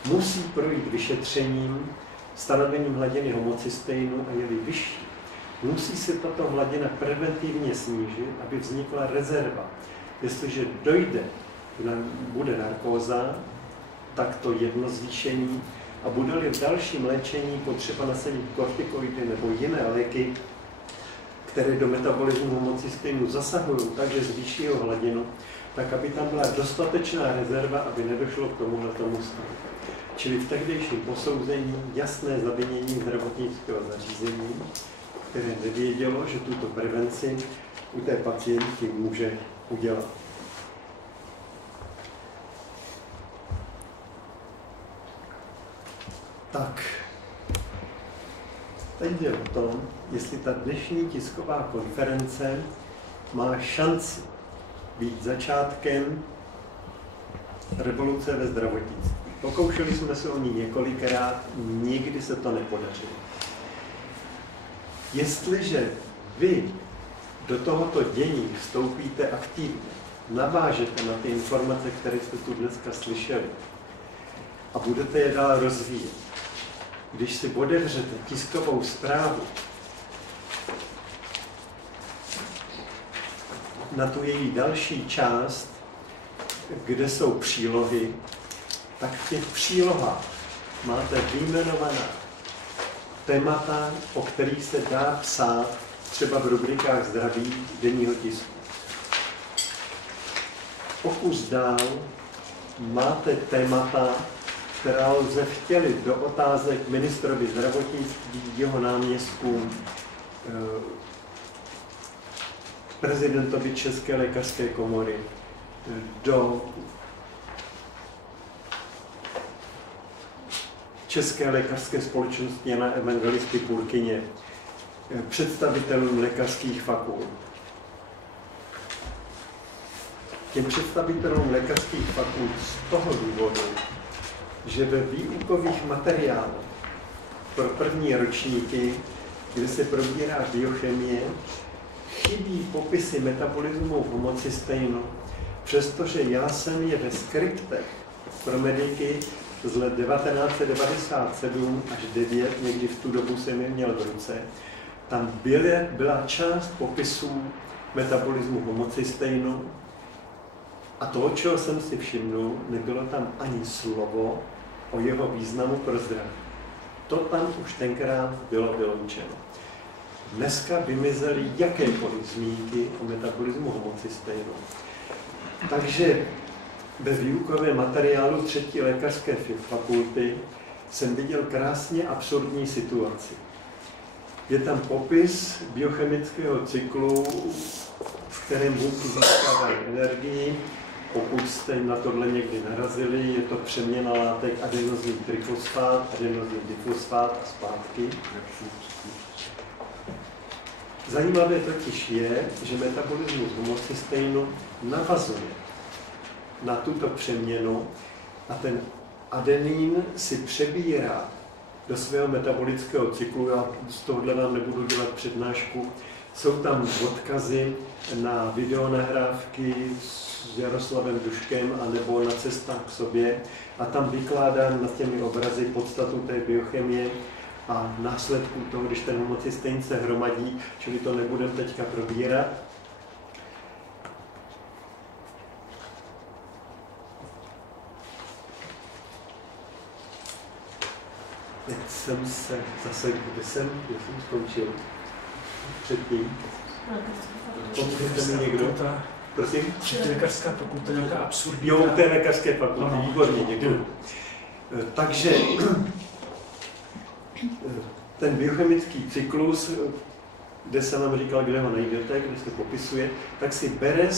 musí projít vyšetřením, stanovením hladiny homocysteinu a je-li vyšší, musí se tato hladina preventivně snížit, aby vznikla rezerva. Jestliže bude narkóza, tak to jedno zvýšení a bude-li v dalším léčení potřeba nasadit kortikoidy nebo jiné léky, které do metabolismu homocysteinu zasahují, takže zvýší jeho hladinu, tak aby tam byla dostatečná rezerva, aby nedošlo k tomuto stavu. Čili v tehdejším posouzení jasné zavinění zdravotnického zařízení, které nevědělo, že tuto prevenci u té pacientky může udělat. Tak, teď jde o tom, jestli ta dnešní tisková konference má šanci být začátkem revoluce ve zdravotnictví. Pokoušeli jsme se o ní několikrát, nikdy se to nepodařilo. Jestliže vy do tohoto dění vstoupíte aktivně, navážete na ty informace, které jste tu dneska slyšeli a budete je dál rozvíjet, když si otevřete tiskovou zprávu na tu její další část, kde jsou přílohy, tak v těch přílohách máte vyjmenovaná témata, o kterých se dá psát třeba v rubrikách zdraví denního tisku. Pokus dál máte témata, která lze vtělit do otázek ministrovi zdravotnictví, jeho náměstkům, prezidentovi České lékařské komory, do České lékařské společnosti Jana Evangelisty Purkyně, představitelům lékařských fakult. Těm představitelům lékařských fakult z toho důvodu, že ve výukových materiálech pro první ročníky, kde se probírá biochemie, chybí popisy metabolismu homocysteinu, přestože já jsem je ve skriptech pro mediky z let 1997 až 9, někdy v tu dobu jsem je měl v ruce, tam byla část popisů metabolismu homocysteinu a to, čeho jsem si všimnul, nebylo tam ani slovo o jeho významu pro zdraví. To tam už tenkrát bylo vyloučeno. Dneska vymizely jakékoliv zmínky o metabolismu homocysteinu. Takže ve výukovém materiálu 3. lékařské fakulty jsem viděl krásně absurdní situaci. Je tam popis biochemického cyklu, v kterém buňky získávají energii. Pokud jste na tohle někdy narazili, je to přeměna látek adenozin trifosfát, adenozin difosfát a zpátky. Zajímavé totiž je, že metabolismus homocysteinu navazuje na tuto přeměnu a ten adenín si přebírá do svého metabolického cyklu. Já z tohohle vám nebudu dělat přednášku. Jsou tam odkazy na videonahrávky s Jaroslavem Duškem anebo na Cestách k sobě a tam vykládám nad těmi obrazy podstatu té biochemie a následků toho, když ten homocystein se hromadí, čili to nebudeme teďka probírat. teď jsem se zase, kde jsem skončil předtím. Pomůžete mi někdo? Prosím? Lékařská fakulta, nějaká absurdní. Jo, té lékařské fakulty, výborně, děkuji. Takže ten biochemický cyklus, kde jsem vám říkal, kde ho najdete, kde se popisuje, tak si bere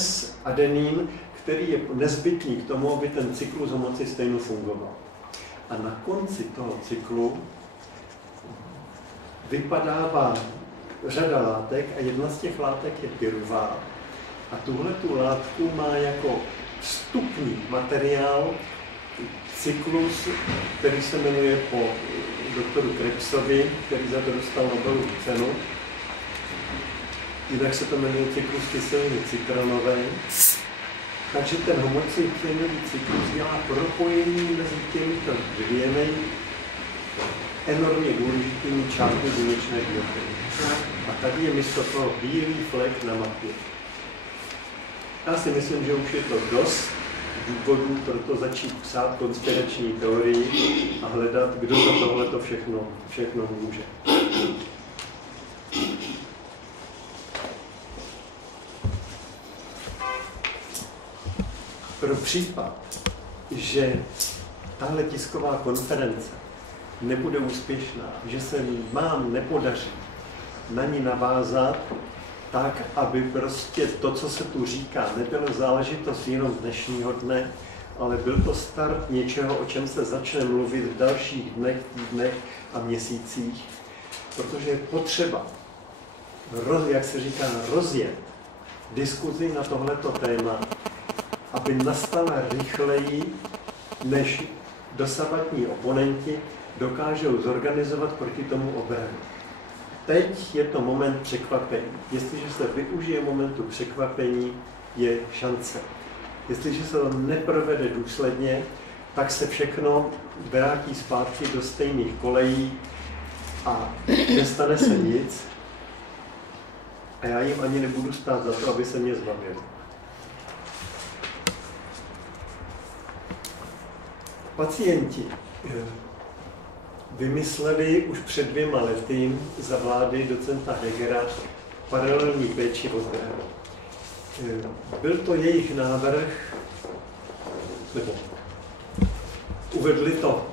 adenin, který je nezbytný k tomu, aby ten cyklus homocysteinu fungoval. A na konci toho cyklu vypadává řada látek a jedna z těch látek je pyruvát. A tuhletu látku má jako vstupní materiál cyklus, který se jmenuje po doktoru Krebsovi, který za to dostal Nobelovu cenu. Jinak se to jmenuje cyklus kyseliny citronové. Takže ten homocysteinový cyklus dělá propojení mezi těmito dvěmi enormně důležitými částmi buněčné biochemie. A tady je místo toho bílý flek na mapě. Já si myslím, že už je to dost důvodů pro to začít psát konspirační teorii a hledat, kdo za tohleto všechno může. Pro případ, že tahle tisková konference nebude úspěšná, že se vám nepodaří na ní navázat tak, aby prostě to, co se tu říká, nebyla záležitost jenom dnešního dne, ale byl to start něčeho, o čem se začne mluvit v dalších dnech, týdnech a měsících, protože je potřeba, jak se říká, rozjet diskuzi na tohleto téma, aby nastala rychleji, než dosavadní oponenti dokážou zorganizovat proti tomu obranu. Teď je to moment překvapení. Jestliže se využije momentu překvapení, je šance. Jestliže se to neprovede důsledně, tak se všechno vrátí zpátky do stejných kolejí a nestane se nic. A já jim ani nebudu stát za to, aby se mě zbavili. Pacienti vymysleli už před 2 lety za vlády docenta Hegera paralelní péči o zdraví. Byl to jejich návrh, nebo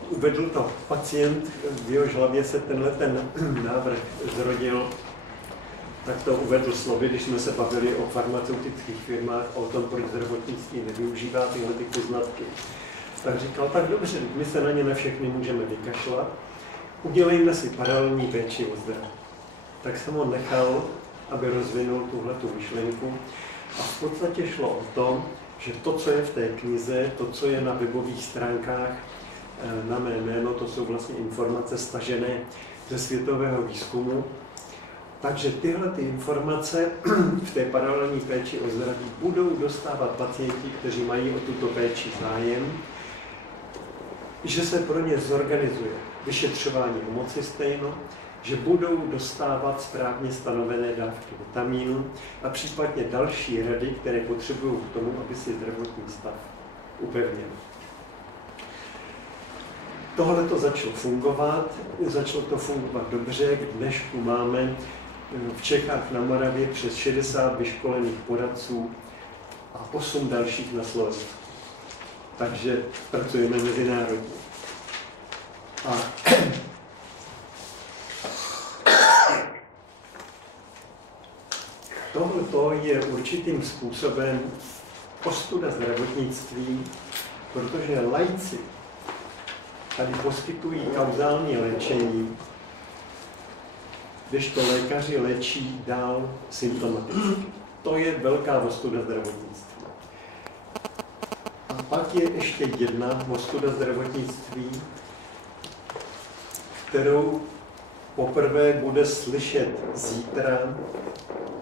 uvedl to pacient, v jehož hlavě se ten návrh zrodil, tak to uvedl slovy, když jsme se bavili o farmaceutických firmách, o tom, proč zdravotnictví nevyužívá tyhle ty poznatky. Tak říkal, tak dobře, my se na ně na všechny můžeme vykašlat, udělejme si paralelní péči o zdraví. Tak jsem ho nechal, aby rozvinul tuhletu myšlenku a v podstatě šlo o to, že to, co je v té knize, to, co je na webových stránkách na mé jméno, to jsou vlastně informace stažené ze světového výzkumu. Takže tyhle ty informace v té paralelní péči o zdraví budou dostávat pacienti, kteří mají o tuto péči zájem, že se pro ně zorganizuje vyšetřování homocysteinu, že budou dostávat správně stanovené dávky vitamínu a případně další rady, které potřebují k tomu, aby si zdravotní stav upevnil. Tohle to začalo to fungovat dobře, k dnešku máme v Čechách na Moravě přes 60 vyškolených poradců a 8 dalších na Slovensku. Takže pracujeme mezinárodně. A tohle je určitým způsobem ostuda zdravotnictví, protože laici tady poskytují kauzální léčení, kdežto lékaři léčí dál symptomaticky. To je velká ostuda zdravotnictví. A pak je ještě jedna ostuda zdravotnictví, kterou poprvé bude slyšet zítra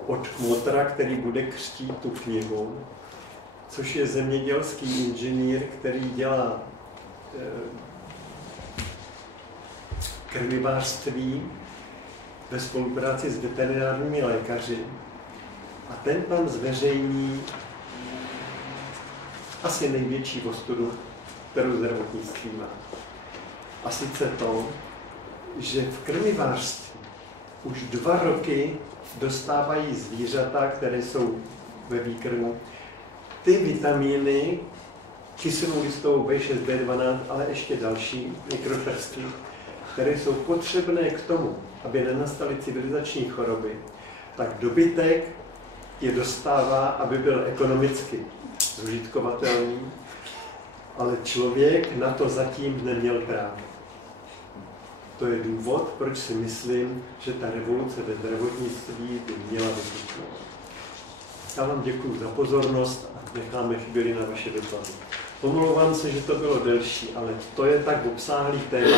od kmotra, který bude křtít tu knihu, což je zemědělský inženýr, který dělá krmivářství ve spolupráci s veterinárními lékaři. A ten tam zveřejní asi největší ostudu, kterou zdravotnictví má. A sice to, že v krmivářství už 2 roky dostávají zvířata, které jsou ve výkrmu, ty vitamíny, kyselou listovou B6, B12, ale ještě další mikrotrsky, které jsou potřebné k tomu, aby nenastaly civilizační choroby, tak dobytek je dostává, aby byl ekonomicky zužitkovatelný, ale člověk na to zatím neměl právo. To je důvod, proč si myslím, že ta revoluce ve zdravotnictví by měla vypuknout. Já vám děkuji za pozornost a necháme chvíli na vaše dotazy. Omlouvám se, že to bylo delší, ale to je tak obsáhlý téma,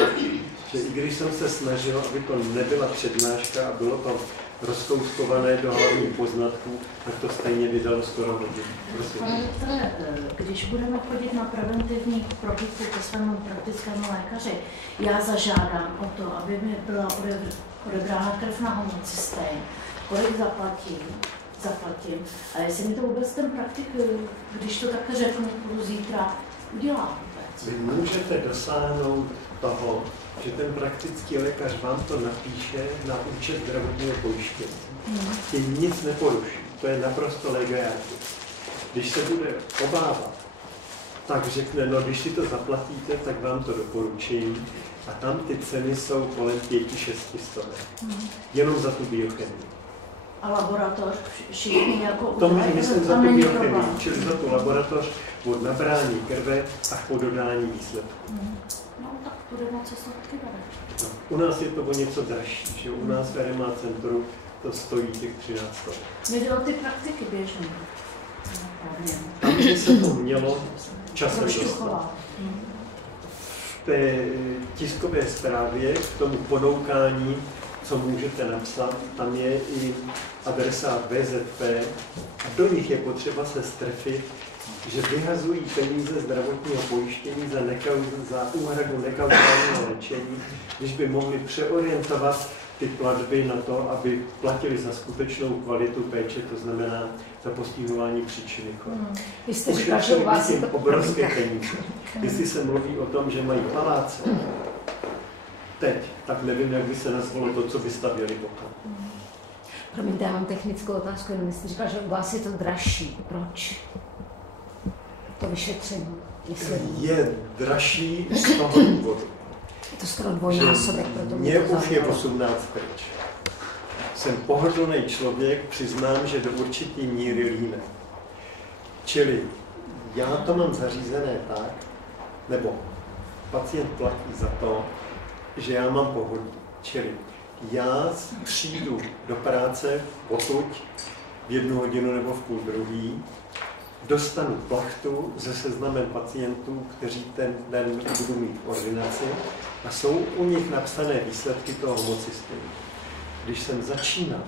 že i když jsem se snažil, aby to nebyla přednáška a bylo to rozkouskované do hlavních poznatků, tak to stejně vydalo skoro hodinu. Pane doktore, když budeme chodit na preventivní prohlídku ke svému praktickému lékaři, já zažádám o to, aby mi byla odebrána krev na homocystein. Kolik zaplatím. A jestli mi to vůbec ten praktik, když to takhle řeknu, budu zítra, udělá vůbec. Vy můžete dosáhnout toho, že ten praktický lékař vám to napíše na účet zdravotního pojištění. Tím nic neporuší. To je naprosto legální. Když se bude obávat, tak řekne, no když si to zaplatíte, tak vám to doporučím. A tam ty ceny jsou kolem 500–600. Jenom za tu biochemii. A laboratoř všichni jako to myslím za tu biochemii, čili za tu laboratoř od nabrání krve a po dodání výsledku. No tak to jde na co sladky dane. No, u nás je to o něco dražší, že u nás v RMA centru to stojí těch 13 000. Mě jde o ty praktiky běžné. Tam by se to mělo časem dostat. V té tiskové zprávě k tomu ponoukání, co můžete napsat, tam je i adresa VZP a do nich je potřeba se strefit, že vyhazují peníze zdravotního pojištění za úhradu nekauzálního léčení, když by mohli přeorientovat ty platby na to, aby platili za skutečnou kvalitu péče, to znamená za postihování příčiny chorob. Vy jste říkal, že u vás je to obrovské peníze. Jestli se mluví o tom, že mají paláce, teď, tak nevím, jak by se nazvalo to, co by stavěli okolo. Promiňte, já mám technickou otázku, jenom jste říkal, že u vás je to dražší. Proč? To vyšetření. Je dražší z toho důvodu. Je to skoro dvojnásobek, proto mě už je 18 pryč. Jsem pohodlný člověk, přiznám, že do určitý míry líne. Čili já to mám zařízené tak, nebo pacient platí za to, že já mám pohodlí. Čili já přijdu do práce odtud v 1 hodinu nebo v půl druhý, dostanu plachtu se seznamem pacientů, kteří ten den budou mít ordinaci a jsou u nich napsané výsledky toho homocysteinu. Když jsem začínal,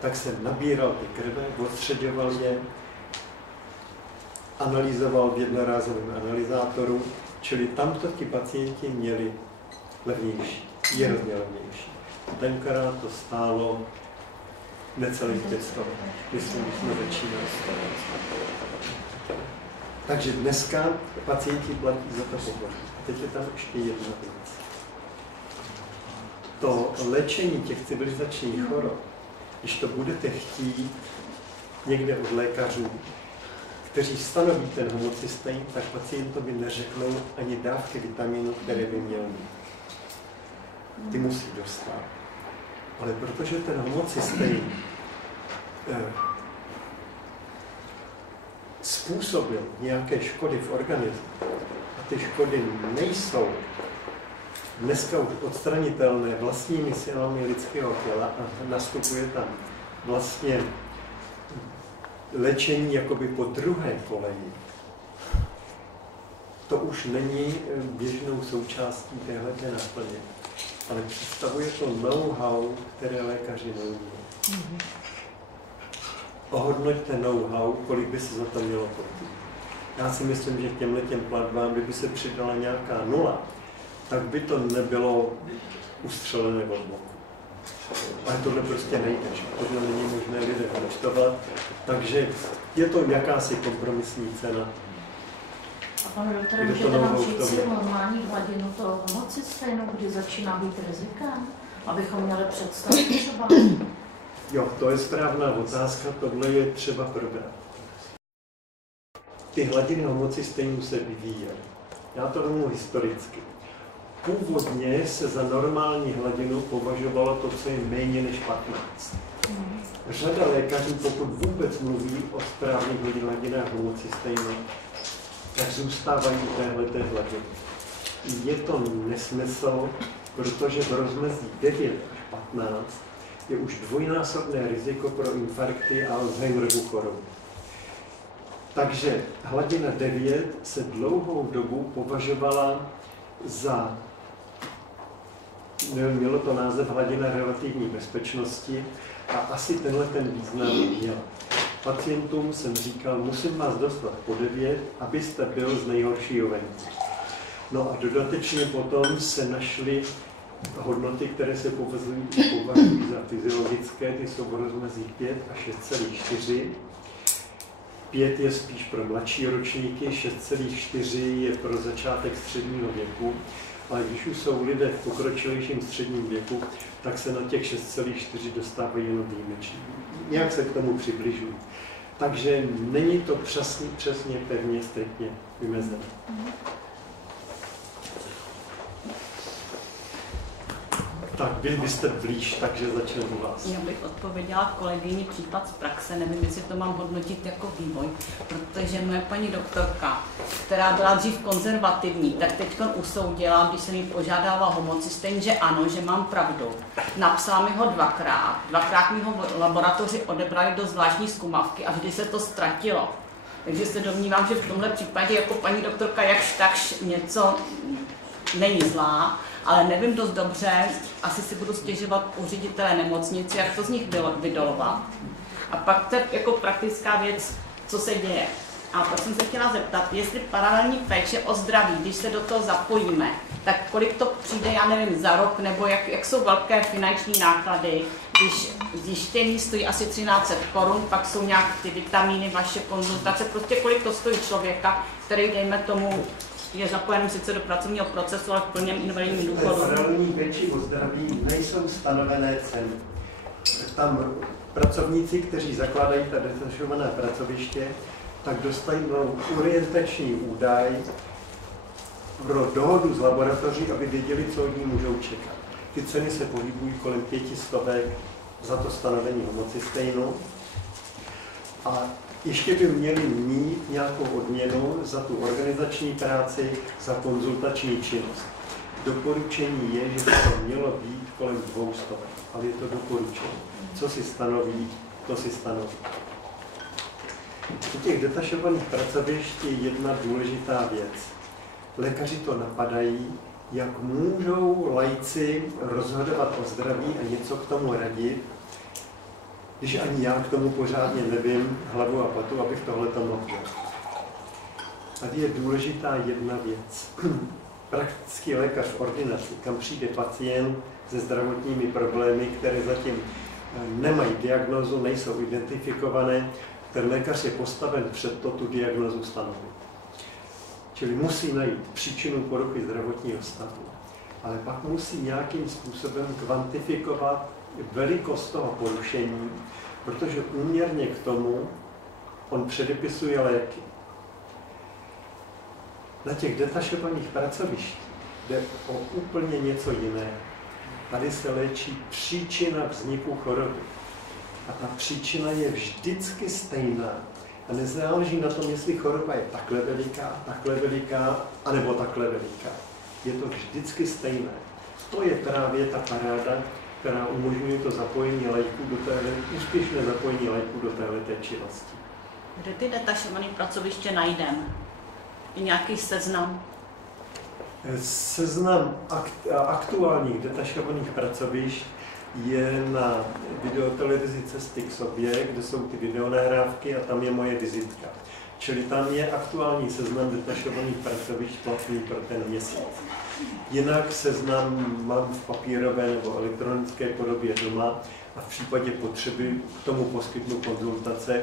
tak jsem nabíral ty krve, odstřeďoval je, analyzoval v jednorázovém analyzátoru, čili tamto ti pacienti měli levnější, výrazně levnější. Tenkrát to stálo necelých 500, myslím, když jsme začínali. Takže dneska pacienti platí za to poplatek. Teď je tam ještě jedna věc. To léčení těch civilizačních chorob, když to budete chtít někde od lékařů, kteří stanoví ten homocystein, tak pacientovi neřeknou ani dávky vitamínu, které by měl mít. Ty musí dostat. Ale protože ten homocystein způsobil nějaké škody v organismu a ty škody nejsou dneska už odstranitelné vlastními silami lidského těla a nastupuje tam vlastně léčení jakoby po druhé koleji. To už není běžnou součástí téhleté náplně, ale představuje to know-how, které lékaři neumí. Ohodnoťte know-how, kolik by se za to mělo platit. Já si myslím, že k těmhletěm platbám, kdyby se přidala nějaká nula, tak by to nebylo ustřelené od boku. Ale tohle prostě nejde, že tohle není možné lidem účtovat, takže je to jakási kompromisní cena. A pane doktore, můžete nám říct normální hladinu toho homocysteinu? homocystejnu, kdy začíná být rizikem? Abychom měli představu třeba. Jo, to je správná otázka, tohle je třeba probrat. Ty hladiny homocystejnů se vyvíjely. Já to vezmu historicky. Původně se za normální hladinu považovalo to, co je méně než 15. Řada lékařů, pokud vůbec mluví o správných hladinách homocystejnu, tak zůstávají u téhleté hladiny. Je to nesmysl, protože v rozmezí 9 až 15 je už dvojnásobné riziko pro infarkty a Alzheimerovu chorobu. Takže hladina 9 se dlouhou dobu považovala za, mělo to název hladina relativní bezpečnosti a asi tenhle ten význam měl. Pacientům jsem říkal, musím vás dostat po 9, abyste byl z nejhoršího venku. No a dodatečně potom se našly hodnoty, které se považují za fyziologické, ty jsou v rozmezí 5 a 6,4. 5 je spíš pro mladší ročníky, 6,4 je pro začátek středního věku, ale když už jsou lidé v pokročilejším středním věku, tak se na těch 6,4 dostávají jenom výjimečně. Nějak se k tomu přibližují. Takže není to přesně pevně, striktně vymezené. Tak vy byste blíž, takže začneme u vás. Já bych odpověděla kolegyni případ z praxe, nevím, jestli to mám hodnotit jako vývoj, protože moje paní doktorka, která byla dřív konzervativní, tak teď usoudila, když jsem jí požádala homocystein, že ano, že mám pravdu. Napsala mi ho dvakrát mi ho v laboratoři odebrali do zvláštní zkumavky a vždy se to ztratilo. Takže se domnívám, že v tomhle případě jako paní doktorka jakž takž něco není zlá, ale nevím dost dobře, asi si budu stěžovat u ředitele nemocnice, jak to z nich vydolovat. A pak to jako praktická věc, co se děje. A pak jsem se chtěla zeptat, jestli paralelní péče o zdraví, když se do toho zapojíme, tak kolik to přijde, já nevím, za rok, nebo jak jsou velké finanční náklady, když zjištění stojí asi 1300 Kč, pak jsou nějak ty vitamíny, vaše konzultace, prostě kolik to stojí člověka, který, dejme tomu, je zapojeným sice do pracovního procesu, ale v plném invalidním důchodu. Paralelní péči o zdraví nejsou stanovené ceny. Tam pracovníci, kteří zakládají ta detašovaná pracoviště, tak dostanou orientační údaj pro dohodu z laboratoří, aby věděli, co od ní můžou čekat. Ty ceny se pohybují kolem 500 za to stanovení homocystejnu. A ještě by měli mít nějakou odměnu za tu organizační práci, za konzultační činnost. Doporučení je, že by to mělo být kolem 200, ale je to doporučení. Co si stanoví, to si stanoví. U těch detašovaných pracovišť je jedna důležitá věc. Lékaři to napadají, jak můžou laici rozhodovat o zdraví a něco k tomu radit, když ani já k tomu pořádně nevím hlavu a patu, abych tohleto mohl dělat. Tady je důležitá jedna věc. Praktický lékař v ordinaci, kam přijde pacient se zdravotními problémy, které zatím nemají diagnózu, nejsou identifikované, ten lékař je postaven před to tu diagnózu stanovit. Čili musí najít příčinu poruchy zdravotního stavu, ale pak musí nějakým způsobem kvantifikovat velikost toho porušení, protože úměrně k tomu on předepisuje léky. Na těch detašovaných pracovištích jde o úplně něco jiného. Tady se léčí příčina vzniku choroby. A ta příčina je vždycky stejná. A nezáleží na tom, jestli choroba je takhle veliká, anebo takhle veliká. Je to vždycky stejné. To je právě ta paráda, která umožňuje to zapojení laiků do úspěšné zapojení laiků do téhleté činnosti. Kde ty detašované pracoviště najdeme? Je nějaký seznam? Seznam aktuálních detašovaných pracovišť je na videotelevizi Cesty k sobě, kde jsou ty videonahrávky a tam je moje vizitka. Čili tam je aktuální seznam detašovaných pracovišť platný pro ten měsíc. Jinak seznam mám v papírové nebo elektronické podobě doma a v případě potřeby k tomu poskytnu konzultace,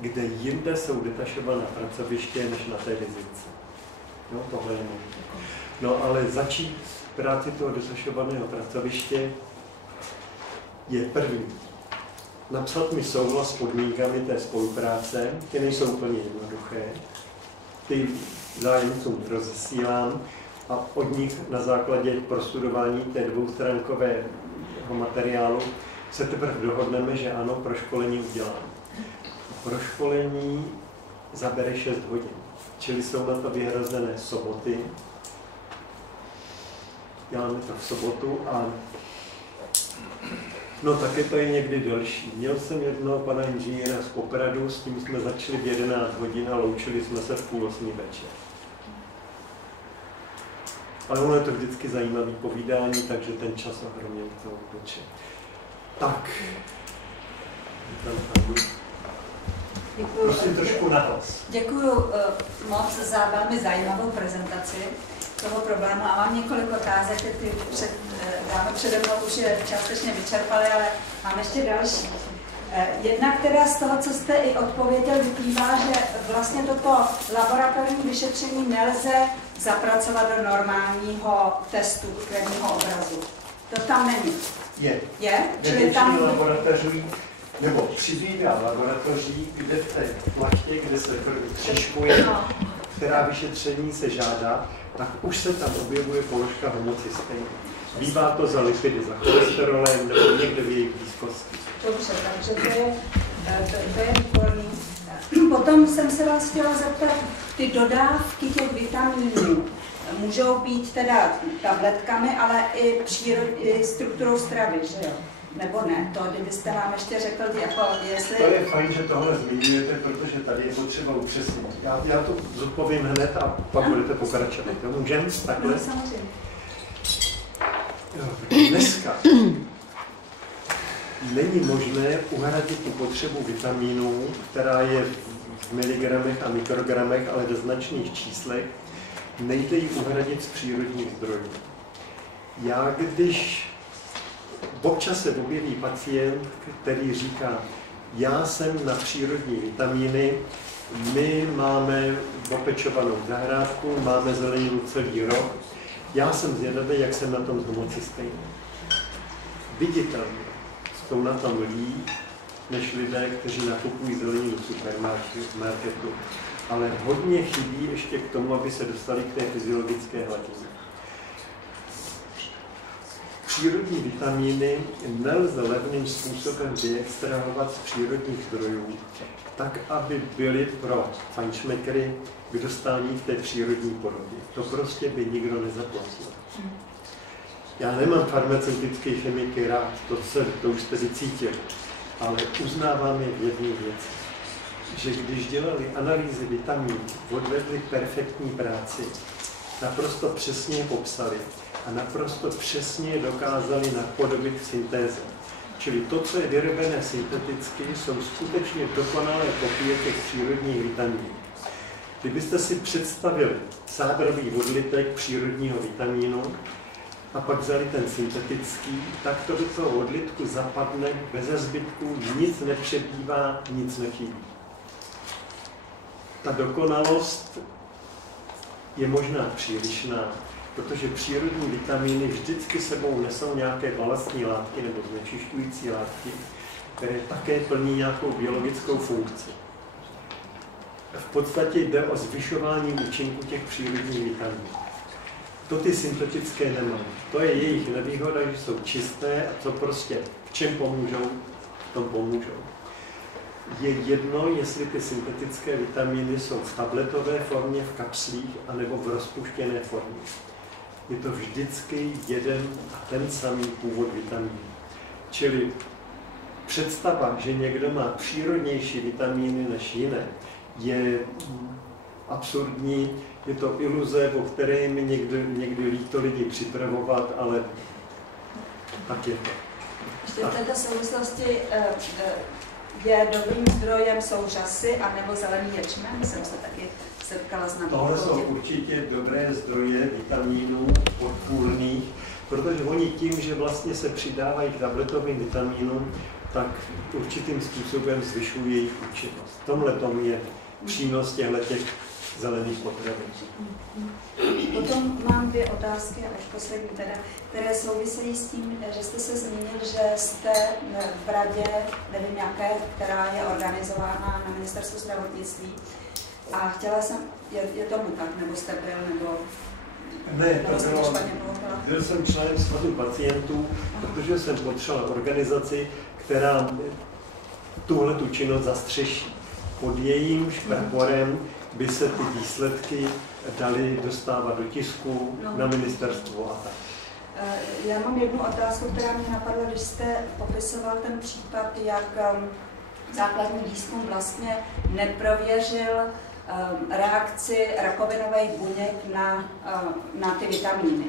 kde jinde jsou detašovaná pracoviště než na té vizitce. No, tohle je možné. No ale začít práci toho detašovaného pracoviště je první. Napsat mi souhlas s podmínkami té spolupráce, ty nejsou úplně jednoduché. Ty zájemcům rozesílám a od nich na základě prostudování té dvoustrankového materiálu se teprve dohodneme, že ano, proškolení udělám. Proškolení zabere 6 hodin, čili jsou na to vyhrazené soboty. Děláme to v sobotu a no také to je někdy delší. Měl jsem jednoho pana inženýra z Popradu, s tím jsme začali v 11 hodin a loučili jsme se v 7:30 večer. Ale ono je to vždycky zajímavý povídání, takže ten čas ohromně to uteče. Tak. Prosím trošku nahlas. Děkuju moc za velmi zajímavou prezentaci toho problému a mám několik otázek, ty dáme přede mnou už je částečně vyčerpaly, ale mám ještě další. Jednak teda z toho, co jste i odpověděl, vyplývá, že vlastně toto laboratorní vyšetření nelze zapracovat do normálního testu krevního obrazu. To tam není. Je? Čili tam laboratoří, nebo přibývá laboratoří, kde v té plachtě, kde se křížkuje, která vyšetření se žádá, tak už se tam objevuje položka homocystein. Bývá to za lipidy, za cholesterolem nebo někde v jejich blízkosti. Dobře, takže to je výborný. Potom jsem se vás chtěla zeptat, ty dodávky těch vitaminů můžou být teda tabletkami, ale i strukturou stravy, že jo? Nebo ne? To, kdybyste nám ještě řekl, jako jestli... To je fajn, že tohle zmiňujete, protože tady je potřeba upřesnit. Já to zodpovím hned a pak budete pokračovat. Můžeme takhle? No, samozřejmě. Dneska není možné uhradit tu potřebu vitamínů, která je v miligramech a mikrogramech, ale ve značných číslech. Nejde ji uhradit z přírodních zdrojů. Já když občas se objeví pacient, který říká, já jsem na přírodní vitamíny, my máme opečovanou zahrádku, máme zeleninu celý rok, já jsem zvědavý, jak jsem na tom s homocysteinem. Viditelně jsou na tom líp, než lidé, kteří nakupují zeleninu v supermarketu. Ale hodně chybí ještě k tomu, aby se dostali k té fyziologické hladině. Přírodní vitamíny nelze levným způsobem vyextrahovat z přírodních zdrojů, tak, aby byly pro fajnšmekry k dostání v té přírodní podobě. To prostě by nikdo nezaplatil. Já nemám farmaceutické chemiky rád, to už jste vycítili, ale uznávám je v jedné věci, že když dělali analýzy vitaminů, odvedli perfektní práci, naprosto přesně je popsali a naprosto přesně dokázali napodobit v syntéze. Čili to, co je vyrobené synteticky, jsou skutečně dokonalé kopie těch přírodních vitaminů. Kdybyste si představili sádrový odlitek přírodního vitamínu a pak vzali ten syntetický, tak to do toho odlitku zapadne beze zbytku, nic nepřebývá, nic nechybí. Ta dokonalost je možná přílišná, protože přírodní vitamíny vždycky sebou nesou nějaké balastní látky nebo znečišťující látky, které také plní nějakou biologickou funkci. V podstatě jde o zvyšování účinku těch přírodních vitaminů. To ty syntetické nemají. To je jejich nevýhoda, že jsou čisté a co prostě v čem pomůžou, v tom pomůžou. Je jedno, jestli ty syntetické vitamíny jsou v tabletové formě, v kapslích, anebo v rozpuštěné formě. Je to vždycky jeden a ten samý původ vitamínů. Čili představa, že někdo má přírodnější vitamíny než jiné, je absurdní, je to iluze, o které je mi někdy líto lidi připravovat, ale tak je to. Ještě v této souvislosti je dobrým zdrojem jsou řasy anebo zelený ječmen, jsem se taky setkala s nabídkou. Tohle jsou určitě dobré zdroje vitamínů podpůrných, protože oni tím, že vlastně se přidávají k tabletovým vitamínům, tak určitým způsobem zvyšují jejich účinnost. V tomhle tom je přínos těch zelených potravin. Potom mám 2 otázky, a už poslední teda, které souvisejí s tím, že jste se zmínil, že jste v radě, nevím jaké, která je organizována na Ministerstvu zdravotnictví. A chtěla jsem, je tomu tak, nebo jste byl, nebo... Ne, to bylo, byl jsem členem svazu pacientů, protože jsem potřeboval organizaci, která tuhletu činnost zastřeší. Pod jejímž praporem by se ty výsledky daly dostávat do tisku, na ministerstvo a tak. Já mám jednu otázku, která mě napadla, když jste popisoval ten případ, jak základní výzkum vlastně neprověřil reakci rakovinových buněk na ty vitamíny.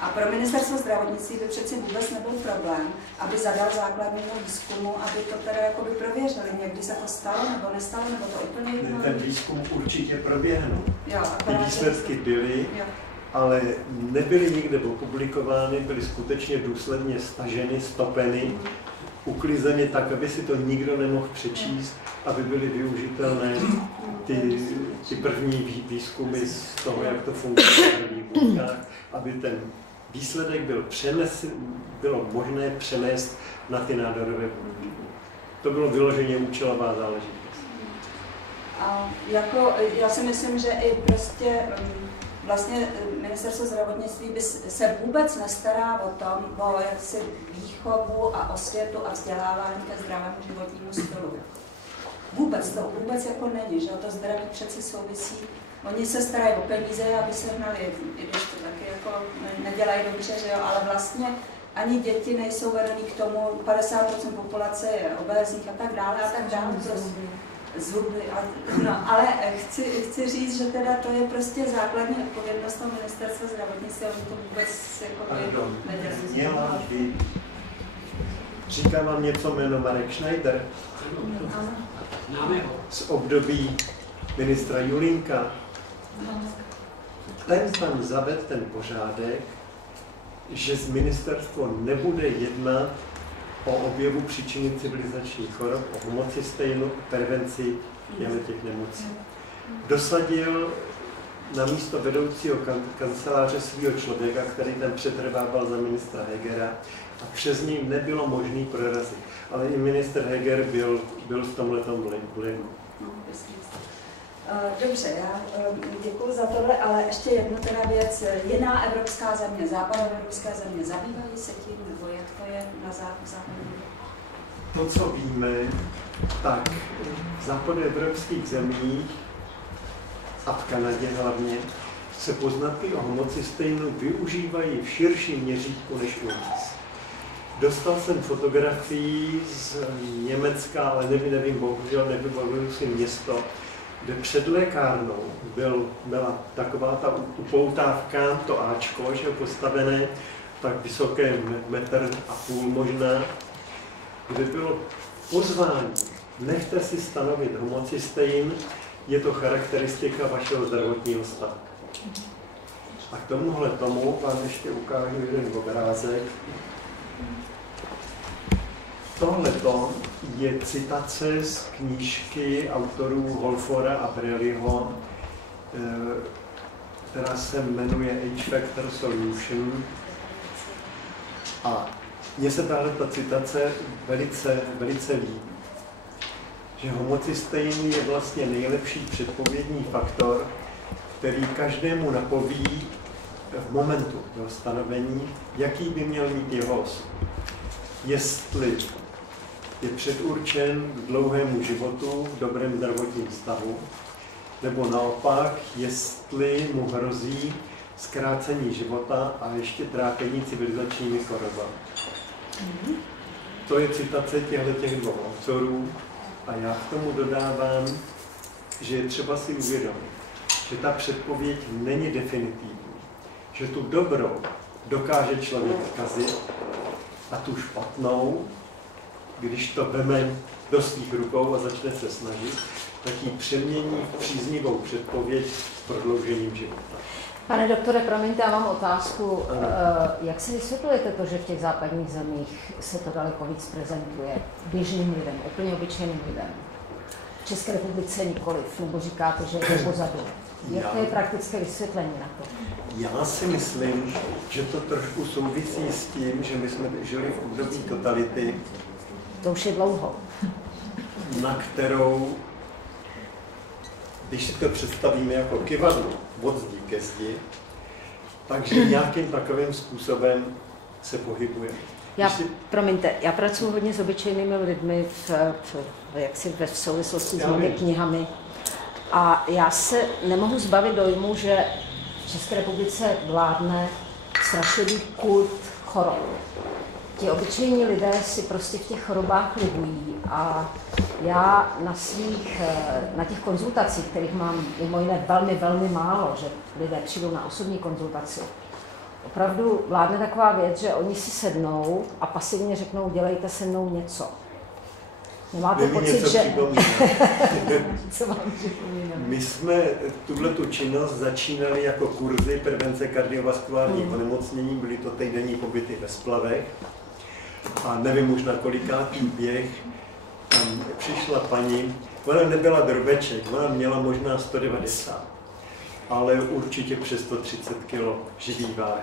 A pro Ministerstvo zdravotnictví by přeci vůbec nebyl problém, aby zadal základnímu výzkumu, aby to teda jakoby prověřili. Někdy se to stalo, nebo nestalo, nebo to úplně jedno? Ten výzkum určitě proběhnul. Ty výsledky byly, jo, ale nebyly nikde opublikovány, byly skutečně důsledně staženy, stopeny, uklizeny tak, aby si to nikdo nemohl přečíst, aby byly využitelné ty první výzkumy z toho, jak to funguje v prvních buňkách, aby ten výsledek bylo možné přenést na ty nádorové buňky. To bylo vyloženě účelová záležitost. A já si myslím, že i prostě vlastně Ministerstvo zdravotnictví by se vůbec nestará o tom, o jaksi výchovu a osvětu a vzdělávání ke zdravému životnímu stylu. Vůbec jako není, že to zdraví přeci souvisí. Oni se starají o peníze, aby se hnali, i když to taky jako nedělají dobře, že jo, ale vlastně ani děti nejsou vedení k tomu, 50% populace je obézních a tak dále. Zuby. No, ale chci říct, že teda to je prostě základní odpovědnost toho Ministerstva zdravotnictví, oni to vůbec jako nedělají. Říká vám něco jméno Marek Schneider? Z období ministra Julínka. Ten tam zavedl ten pořádek, že z ministerstvo nebude jednat o objevu příčiny civilizačních chorob, o homocystejnu, prevenci těch nemocí. Dosadil na místo vedoucího kanceláře svého člověka, který tam přetrvával za ministra Hegera, a přes něj nebylo možné prorazit. Ale i ministr Heger byl v tomhletom bligu. Dobře, já děkuji za tohle, ale ještě jednu teda věc. Jiná evropská země, západoevropské země, zabývají se tím, nebo jak to je na západě? To, co víme, tak v západoevropských zemích a v Kanadě hlavně se poznatky o homocystejnu využívají v širším měřítku než u nás. Dostal jsem fotografii z Německa, ale nevím, bohužel nevybavuju si město, kde před lékárnou byla taková ta upoutávka, to Ačko, že postavené tak vysoké 1,5 metru možná, kde bylo pozvání, nechte si stanovit homocystein, je to charakteristika vašeho zdravotního stavu. A k tomuhle vám ještě ukážu jeden obrázek. Tohleto je citace z knížky autorů Holfora a Brelliho, která se jmenuje H-Factor Solution. A mně se tato citace velice líbí, že homocystein je vlastně nejlepší předpovědní faktor, který každému napoví v momentu jeho stanovení, jaký by měl mít jeho osud. Jestli je předurčen k dlouhému životu, v dobrém zdravotním stavu, nebo naopak, jestli mu hrozí zkrácení života a ještě trápení civilizačními chorobami. To je citace těchto 2 autorů a já k tomu dodávám, že je třeba si uvědomit, že ta předpověď není definitivní, že tu dobrou dokáže člověk kazit a tu špatnou, když to veme do svých rukou a začne se snažit, tak ji přemění v příznivou předpověď s prodloužením života. Pane doktore, promiňte, já mám otázku. Jak si vysvětlujete to, že v těch západních zemích se to daleko víc prezentuje běžným lidem, úplně obyčejným lidem? v České republice nikoliv, nebo říkáte, že je to pozadu. Jaké je praktické vysvětlení na to? Já si myslím, že to trošku souvisí s tím, že my jsme žili v období totality. To už je dlouho. Na kterou, když si to představíme jako kyvadlo od zdi ke zdi, takže nějakým takovým způsobem se pohybujeme. Promiňte, já pracuji hodně s obyčejnými lidmi v souvislosti s mými knihami a já se nemohu zbavit dojmu, že v České republice vládne strašlivý kult chorob. Ti obyčejní lidé si prostě v těch chorobách libují a já na těch konzultacích, kterých mám mimo jiné velmi, velmi málo, že lidé přijdou na osobní konzultaci, opravdu vládne taková věc, že oni si sednou a pasivně řeknou, dělejte se mnou něco. Nemáte pocit, že... Co vám připomíná? My jsme tuhletu činnost začínali jako kurzy prevence kardiovaskulárních onemocnění, byly to týdenní pobyty ve splavech. A nevím už na kolikátý běh, tam přišla paní, ona nebyla drobeček, ona měla možná 190, ale určitě přes 130 kg živý váhy.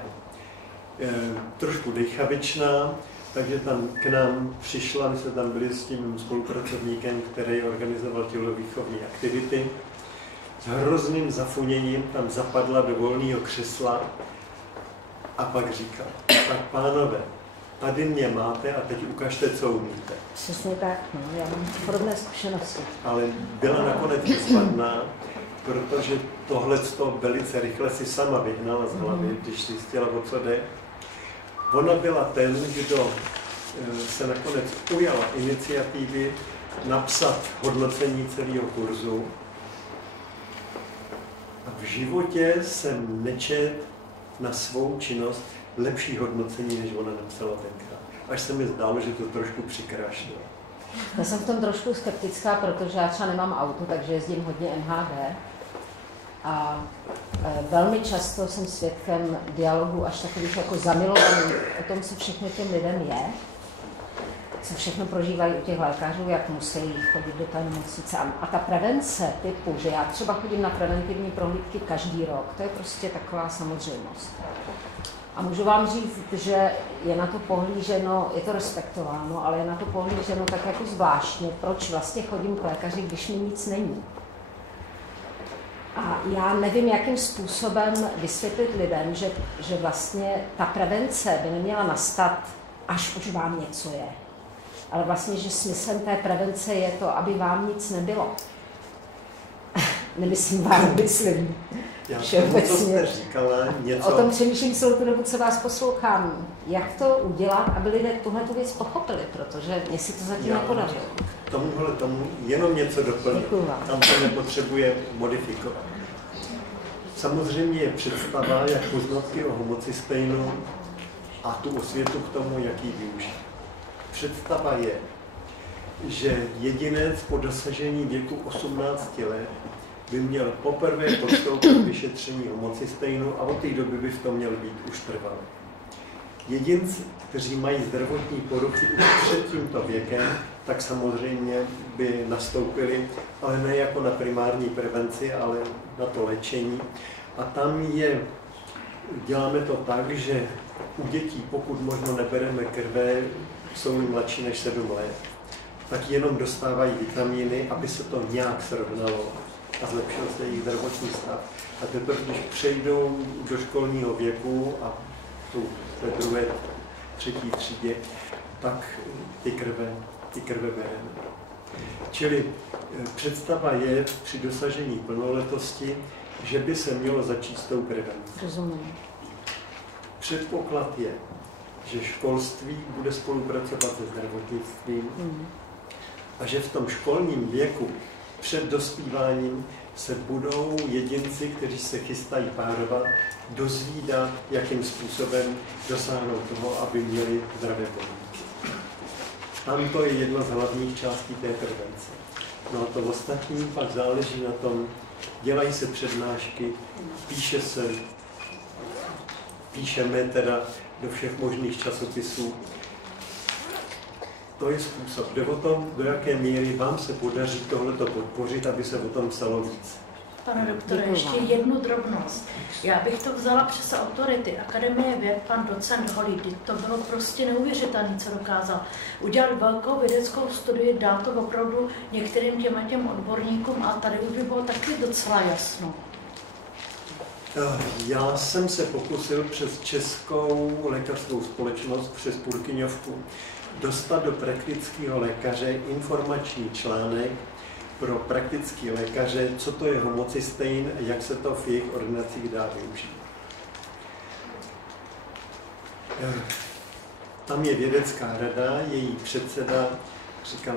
Trošku dejchavičná, takže tam k nám přišla, my jsme tam byli s tím spolupracovníkem, který organizoval tělovýchovní aktivity. S hrozným zafuněním tam zapadla do volného křesla a pak říkala, tak pánové, tady mě máte a teď ukažte, co umíte. Přesně tak, no, já mám podobné zkušenosti. Ale byla nakonec bezvadná, protože tohleto velice rychle si sama vyhnala z hlavy, když zjistila, o co jde. Ona byla ten, kdo se nakonec ujala iniciativy napsat hodnocení celého kurzu. A v životě jsem nečetl na svou činnost lepší hodnocení, než ona napsala tenkrát. Až se mi zdálo, že to trošku přikrášilo. Já jsem v tom trošku skeptická, protože já třeba nemám auto, takže jezdím hodně MHD. A velmi často jsem svědkem dialogu až takových jako zamilovaných o tom, co všechno těm lidem je, co všechno prožívají u těch lékařů, jak musí chodit do té nemocnice. A ta prevence typu, že já třeba chodím na preventivní prohlídky každý rok, to je prostě taková samozřejmost. A můžu vám říct, že je na to pohlíženo, je to respektováno, ale je na to pohlíženo tak jako zvláštně, proč vlastně chodím k lékaři, když mi nic není. A já nevím, jakým způsobem vysvětlit lidem, že vlastně ta prevence by neměla nastat, až už vám něco je. Ale vlastně, že smyslem té prevence je to, aby vám nic nebylo. Nemyslím vám, myslím. Já tomu, co jste říkala, něco... O tom přemýšlím celou tu dobu, co vás poslouchám. Jak to udělat, aby lidé tuhletu věc pochopili, protože mě si to zatím nepodařilo. Tomu jenom něco doplnit. Tam to nepotřebuje modifikovat. Samozřejmě je představa, jak poznatky o homocysteinu a tu osvětu k tomu, jak ji využít. Představa je, že jedinec po dosažení věku 18 let by měl poprvé podstoupit vyšetření homocysteinu a od té doby by v tom měl být už trvalé. Jedinci, kteří mají zdravotní poruchy už před tímto věkem, tak samozřejmě by nastoupili, ale ne jako na primární prevenci, ale na to léčení. A tam děláme to tak, že u dětí, pokud možno nebereme krve, jsou mladší než 7 let, tak jenom dostávají vitamíny, aby se to nějak srovnalo a zlepšil se jejich zdravotní stav. A teprve, když přejdou do školního věku a ve druhé, třetí třídě, tak ty krve bereme. Čili představa je při dosažení plnoletosti, že by se mělo začít s tou prevencí. Rozumím. Předpoklad je, že školství bude spolupracovat se zdravotnictvím a že v tom školním věku před dospíváním se budou jedinci, kteří se chystají párovat, dozvídat, jakým způsobem dosáhnout toho, aby měli zdravé podmínky. Tam to je jedna z hlavních částí té prevence. No a to ostatní pak záleží na tom, dělají se přednášky, píšeme teda do všech možných časopisů. to je způsob. Jde o tom, do jaké míry vám se podaří tohleto podpořit, aby se o tom psalo víc. Pane doktore, ještě jednu drobnost. Já bych to vzala přes autority. Akademie věd, pan docent Holý, to bylo prostě neuvěřitelné, co dokázal. Udělat velkou vědeckou studii, dát to opravdu některým těm odborníkům a tady už by bylo taky docela jasno. Já jsem se pokusil přes Českou lékařskou společnost, přes Purkyňovku, dostat do praktického lékaře informační článek pro praktické lékaře, co to je homocystein a jak se to v jejich ordinacích dá využít. Tam je vědecká rada, její předseda říkal,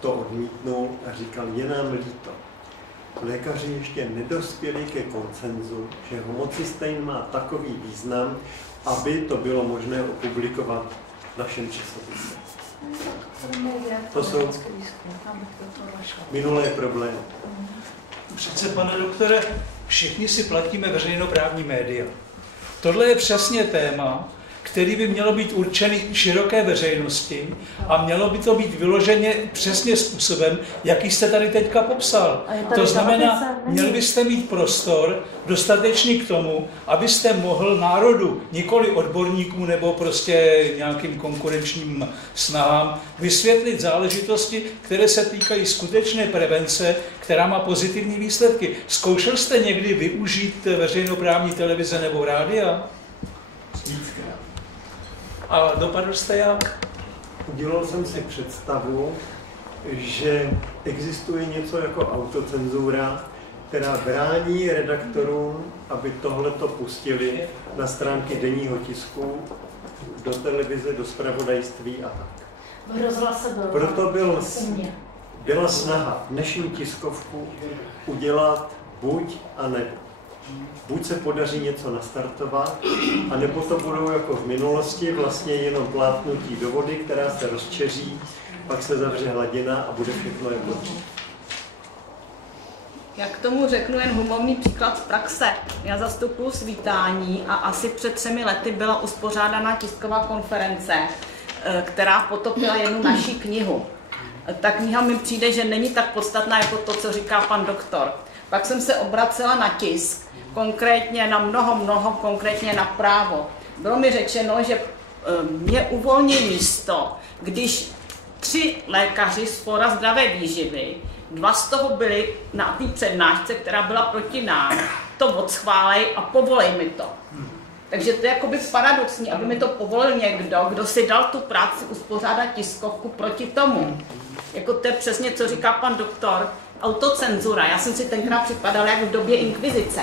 to odmítnul a říkal, je nám líto. Lékaři ještě nedospěli ke konsenzu, že homocystein má takový význam, aby to bylo možné opublikovat v našem časopise. To jsou minulé problémy. Přece, pane doktore, všichni si platíme veřejnoprávní média. Tohle je přesně téma, který by mělo být určený široké veřejnosti a mělo by to být vyloženě přesně způsobem, jaký jste tady teďka popsal. To znamená, měli byste mít prostor dostatečný k tomu, abyste mohl národu, nikoli odborníkům nebo prostě nějakým konkurenčním snahám, vysvětlit záležitosti, které se týkají skutečné prevence, která má pozitivní výsledky. Zkoušel jste někdy využít veřejnoprávní televize nebo rádia? A dopadl jste jak? Udělal jsem si představu, že existuje něco jako autocenzura, která brání redaktorům, aby tohleto pustili na stránky denního tisku, do televize, do zpravodajství a tak. Proto byla snaha dnešní tiskovku udělat buď a nebo. Buď se podaří něco nastartovat, anebo to budou jako v minulosti vlastně jenom plátnutí do vody, která se rozčeří, pak se zavře hladina a bude všechno jako dřív. Já k tomu řeknu jen humorný příklad z praxe. Já zastupuji Svítání a asi před 3 lety byla uspořádána tisková konference, která potopila jednu naší knihu. Ta kniha mi přijde, že není tak podstatná jako to, co říká pan doktor. Pak jsem se obracela na tisk, konkrétně na mnoho, konkrétně na Právo. Bylo mi řečeno, že mě uvolní místo, když 3 lékaři z Fóra zdravé výživy, 2 z toho byli na té přednášce, která byla proti nám, to odschválej a povolej mi to. Takže to je jakoby paradoxní, aby mi to povolil někdo, kdo si dal tu práci uspořádat tiskovku proti tomu. Jako to je přesně, co říká pan doktor, autocenzura. Já jsem si tenkrát připadala jak v době inkvizice.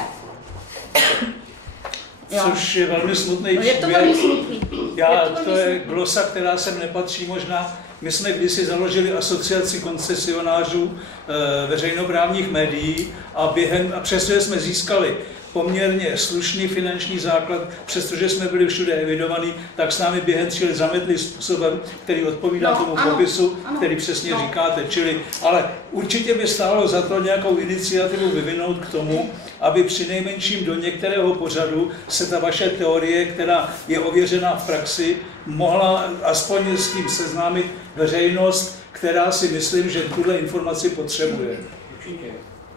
Což je velmi smutný příběh. Je to velmi smutný. To je glosa, která sem nepatří možná. My jsme kdysi založili asociaci koncesionářů veřejnoprávních médií a přestože jsme získali poměrně slušný finanční základ, přestože jsme byli všude evidovaní, tak s námi během 3 let zametli způsobem, který odpovídá tomu popisu, který přesně říkáte. Ale určitě by stálo za to nějakou iniciativu vyvinout k tomu, aby přinejmenším do některého pořadu se ta vaše teorie, která je ověřená v praxi, mohla aspoň s tím seznámit veřejnost, která si myslím, že tuhle informaci potřebuje. Určitě.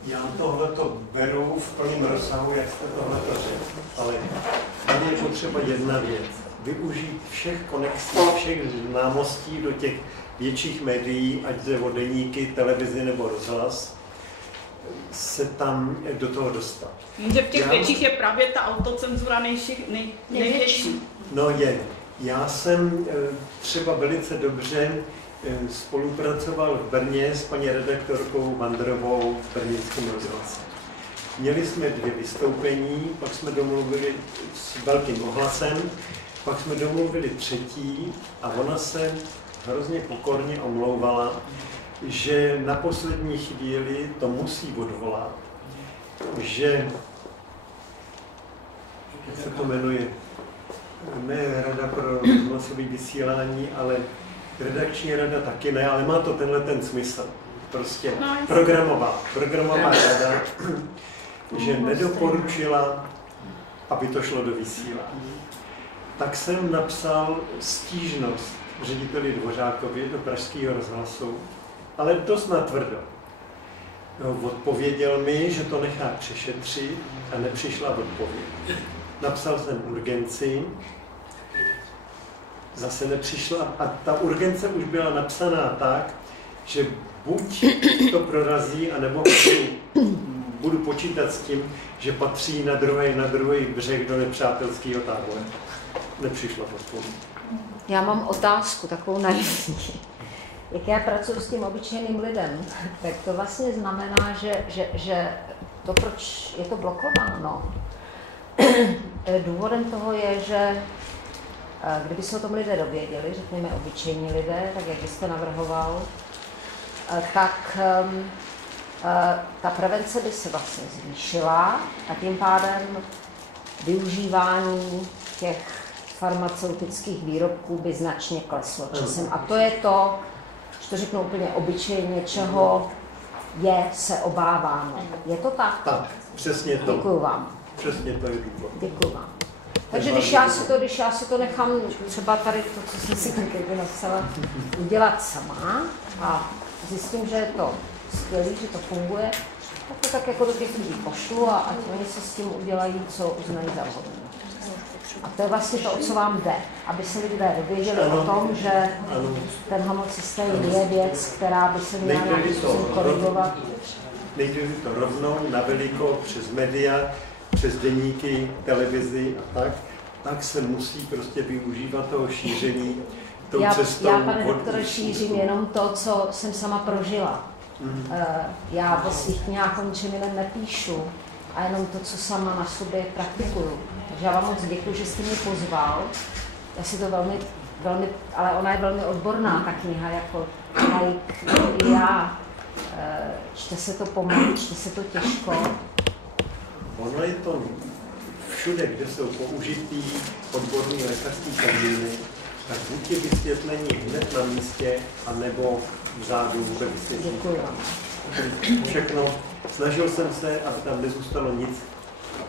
Já tohleto beru v plném rozsahu, jak jste tohleto řekl, ale tady je potřeba jedna věc. Využít všech konexí, všech známostí do těch větších médií, ať jde o deníky, televizi nebo rozhlas, se tam do toho dostat. Jenže v těch větších je právě ta autocenzura největší. No je. Já jsem třeba velice dobře spolupracoval v Brně s paní redaktorkou Mandrovou v brněnském rozhlase. Měli jsme 2 vystoupení, pak jsme domluvili s velkým ohlasem, pak jsme domluvili 3. a ona se hrozně pokorně omlouvala, že na poslední chvíli to musí odvolat, že, jak se to jmenuje, ne Rada pro rozhlasové vysílání, ale redakční rada taky ne, ale má to ten smysl. Prostě programová rada, že nedoporučila, aby to šlo do vysílání. Tak jsem napsal stížnost řediteli Dvořákovi do Pražského rozhlasu, ale dost natvrdo. Odpověděl mi, že to nechá přešetřit a nepřišla odpověď. Napsal jsem urgenci, zase nepřišla a ta urgence už byla napsaná tak, že buď to prorazí, anebo budu počítat s tím, že patří na druhý břeh do nepřátelského tábora. Nepřišla odpověď. Já mám otázku, takovou naivní. Jak já pracuji s tím obyčejným lidem, tak to vlastně znamená, že to, proč je to blokováno, důvodem toho je, že kdyby se o tom lidé dověděli, řekněme obyčejní lidé, tak jak byste navrhoval, tak ta prevence by se vlastně zvýšila a tím pádem využívání těch farmaceutických výrobků by značně kleslo časem. A to je to, že to řeknu úplně obyčejně, čeho se obáváno. Je to tak? Tak, přesně to. Děkuju vám. Přesně to je důvod. Děkuju vám. Takže když já si to nechám třeba tady to, co jsem si tak napsala, udělat sama a zjistím, že je to skvělý, že to funguje, tak to tak jako do těch lidí pošlu a ať oni se s tím udělají, co uznají za vhodné. A to je vlastně to, o co vám jde, aby se lidé dověděli o tom, že ten homocystén je věc, která by se měla nějakým způsobem korigovat. Nejde to rovnou, na veliko, přes média, přes deníky, televizi a tak se musí prostě využívat toho šíření tou cestou. Já, pane doktore, šířím jenom to, co jsem sama prožila. Já ve svých knihách o ničem jiném nepíšu a jenom to, co sama na sobě praktikuju. Takže já vám moc děkuji, že jste mě pozval. Já si to velmi, ale ona je velmi odborná, ta kniha, jako i já. Čte se to pomalu, čte se to těžko. Ono je to všude, kde jsou použitý odborný lékařský termíny, tak buď je vysvětlení hned na místě, anebo vzadu ve vysvětlení. Děkuji vám. Všechno. Snažil jsem se, aby tam nezůstalo nic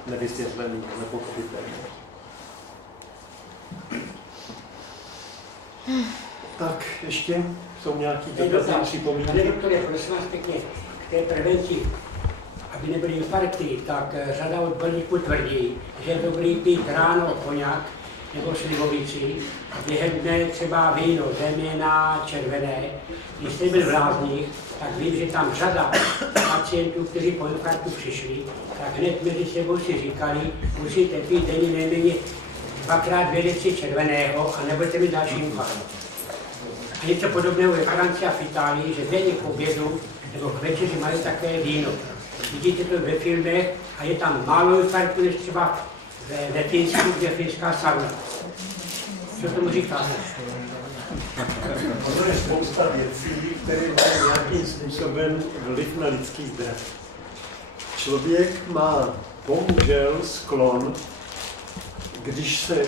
nevysvětlený, nepochopitelný. Tak, ještě jsou nějaký dotazy, připomínky? Pane doktore, prosím vás pěkně, k té prevenci, aby nebyly infarkty, tak řada odborníků tvrdí, že je dobrý pít ráno koňak nebo slivovici a během dne třeba víno, zejména červené. Když jsem byl v Lázních, tak vím, že tam řada pacientů, kteří po infarktu přišli, tak hned mezi sebou si říkali, musíte pít denně nejméně 2x 2 deci červeného a nebudete mít další infarkt. A něco podobného je Francie a v Itálii, že denně k obědu nebo k večeři mají také víno. Vidíte to ve filmech a je tam málo infarktů než třeba ve Finsku, kde je finská sauna. Co tomu říkáte? Ono je spousta věcí, které mají nějakým způsobem vliv na lidský zdraví. Člověk má bohužel sklon, když se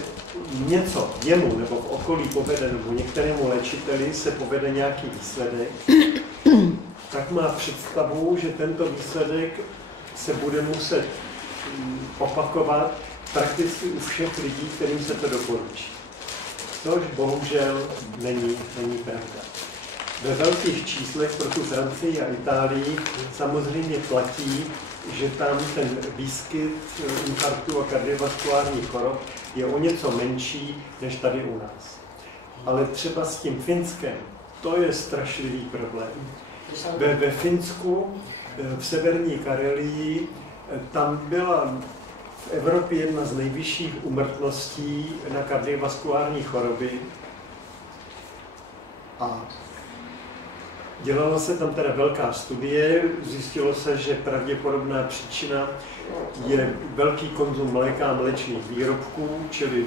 něco jemu nebo v okolí povede, nebo některému léčiteli se povede nějaký výsledek, tak má představu, že tento výsledek se bude muset opakovat prakticky u všech lidí, kterým se to doporučí. Což bohužel není pravda. Ve velkých číslech pro tu Francii a Itálii samozřejmě platí, že tam ten výskyt infarktu a kardiovaskulárních chorob je o něco menší než tady u nás. Ale třeba s tím Finskem, to je strašlivý problém. Ve Finsku, v severní Karelii, tam byla v Evropě jedna z nejvyšších úmrtností na kardiovaskulární choroby. A dělala se tam teda velká studie, zjistilo se, že pravděpodobná příčina je velký konzum mléka a mléčných výrobků, čili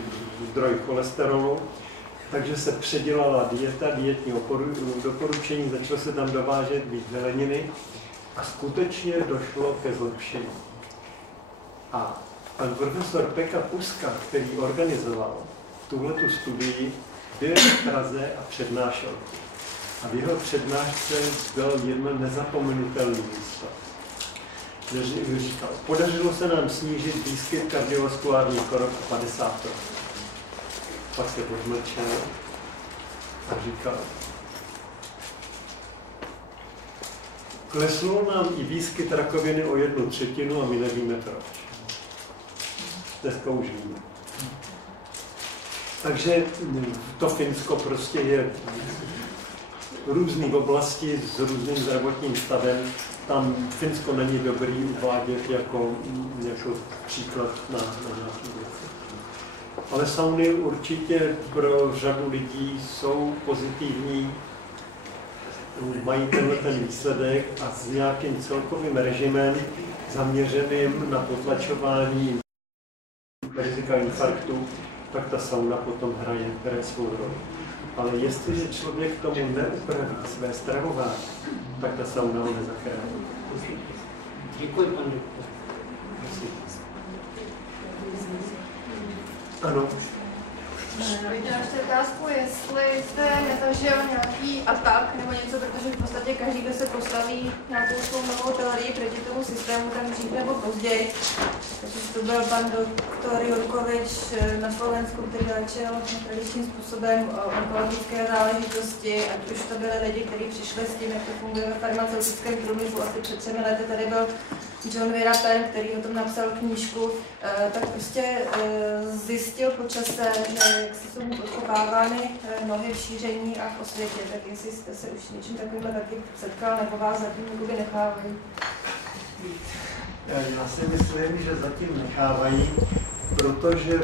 zdroj cholesterolu. Takže se předělala dieta, dietní doporučení, začalo se tam dovážet víc zeleniny a skutečně došlo ke zlepšení. A pan profesor Pekka Puska, který organizoval tuhletu studii, byl v Praze a přednášel. A v jeho přednášce byl jedno nezapomenutelný výstav. Říkal, podařilo se nám snížit výskyt kardiovaskulárních chorob o 50%. Pak se odmlčel a říkal, kleslo nám i výskyt rakoviny o 1/3 a my nevíme proč. Dneska už víme. Takže to Finsko prostě je v různých oblasti s různým zdravotním stavem. Tam Finsko není dobrý uvádět jako příklad na nějaký věc. Ale sauny určitě pro řadu lidí jsou pozitivní, mají ten výsledek a s nějakým celkovým režimem zaměřeným na potlačování rizika infarktu, tak ta sauna potom hraje svou roli. Ale jestliže člověk tomu neupraví své stravování, tak ta sauna ho nezachrání. Děkuji, pane doktor. Ano. Měla ještě otázku, jestli jste nezažil nějaký atak nebo něco, protože v podstatě každý, kdo se postaví nějakou svou novou teorii proti tomu systému, tak dřív nebo později. Takže to byl pan doktor Jurkovič na Slovensku, který léčil tradičním způsobem onkologické záležitosti, ať už to byly lidi, kteří přišli s tím, jak to funguje ve farmaceutickém průmyslu. Asi před 3 lety tady byl John Virapen, který o tom napsal knížku, tak prostě zjistil po čase, jak se jsou podkopávány nohy v šíření a v osvětě. Tak jestli jste se už něčím takovým taky setkal, nebo vás zatím jakoby nechávají? Já si myslím, že zatím nechávají, protože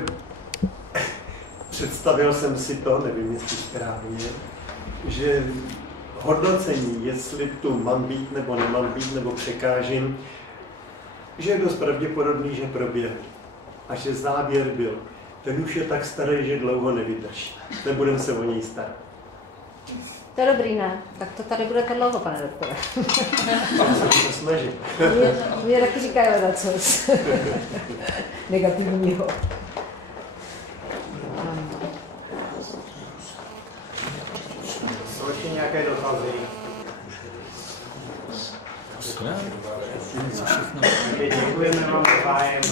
představil jsem si to, nevím jestli správně, že hodnocení, jestli tu mám být nebo nemám být, nebo překážím, že je dost pravděpodobný, že proběhne. A že závěr byl, ten už je tak starý, že dlouho nevydrží. Nebudeme se o něj starat. To je dobrý, ne? Tak to tady budete dlouho, pane doktore. To snažím. Mě taky říkají na co negativního. Jsou ještě nějaké dotazy? Děkujeme vám za zájem.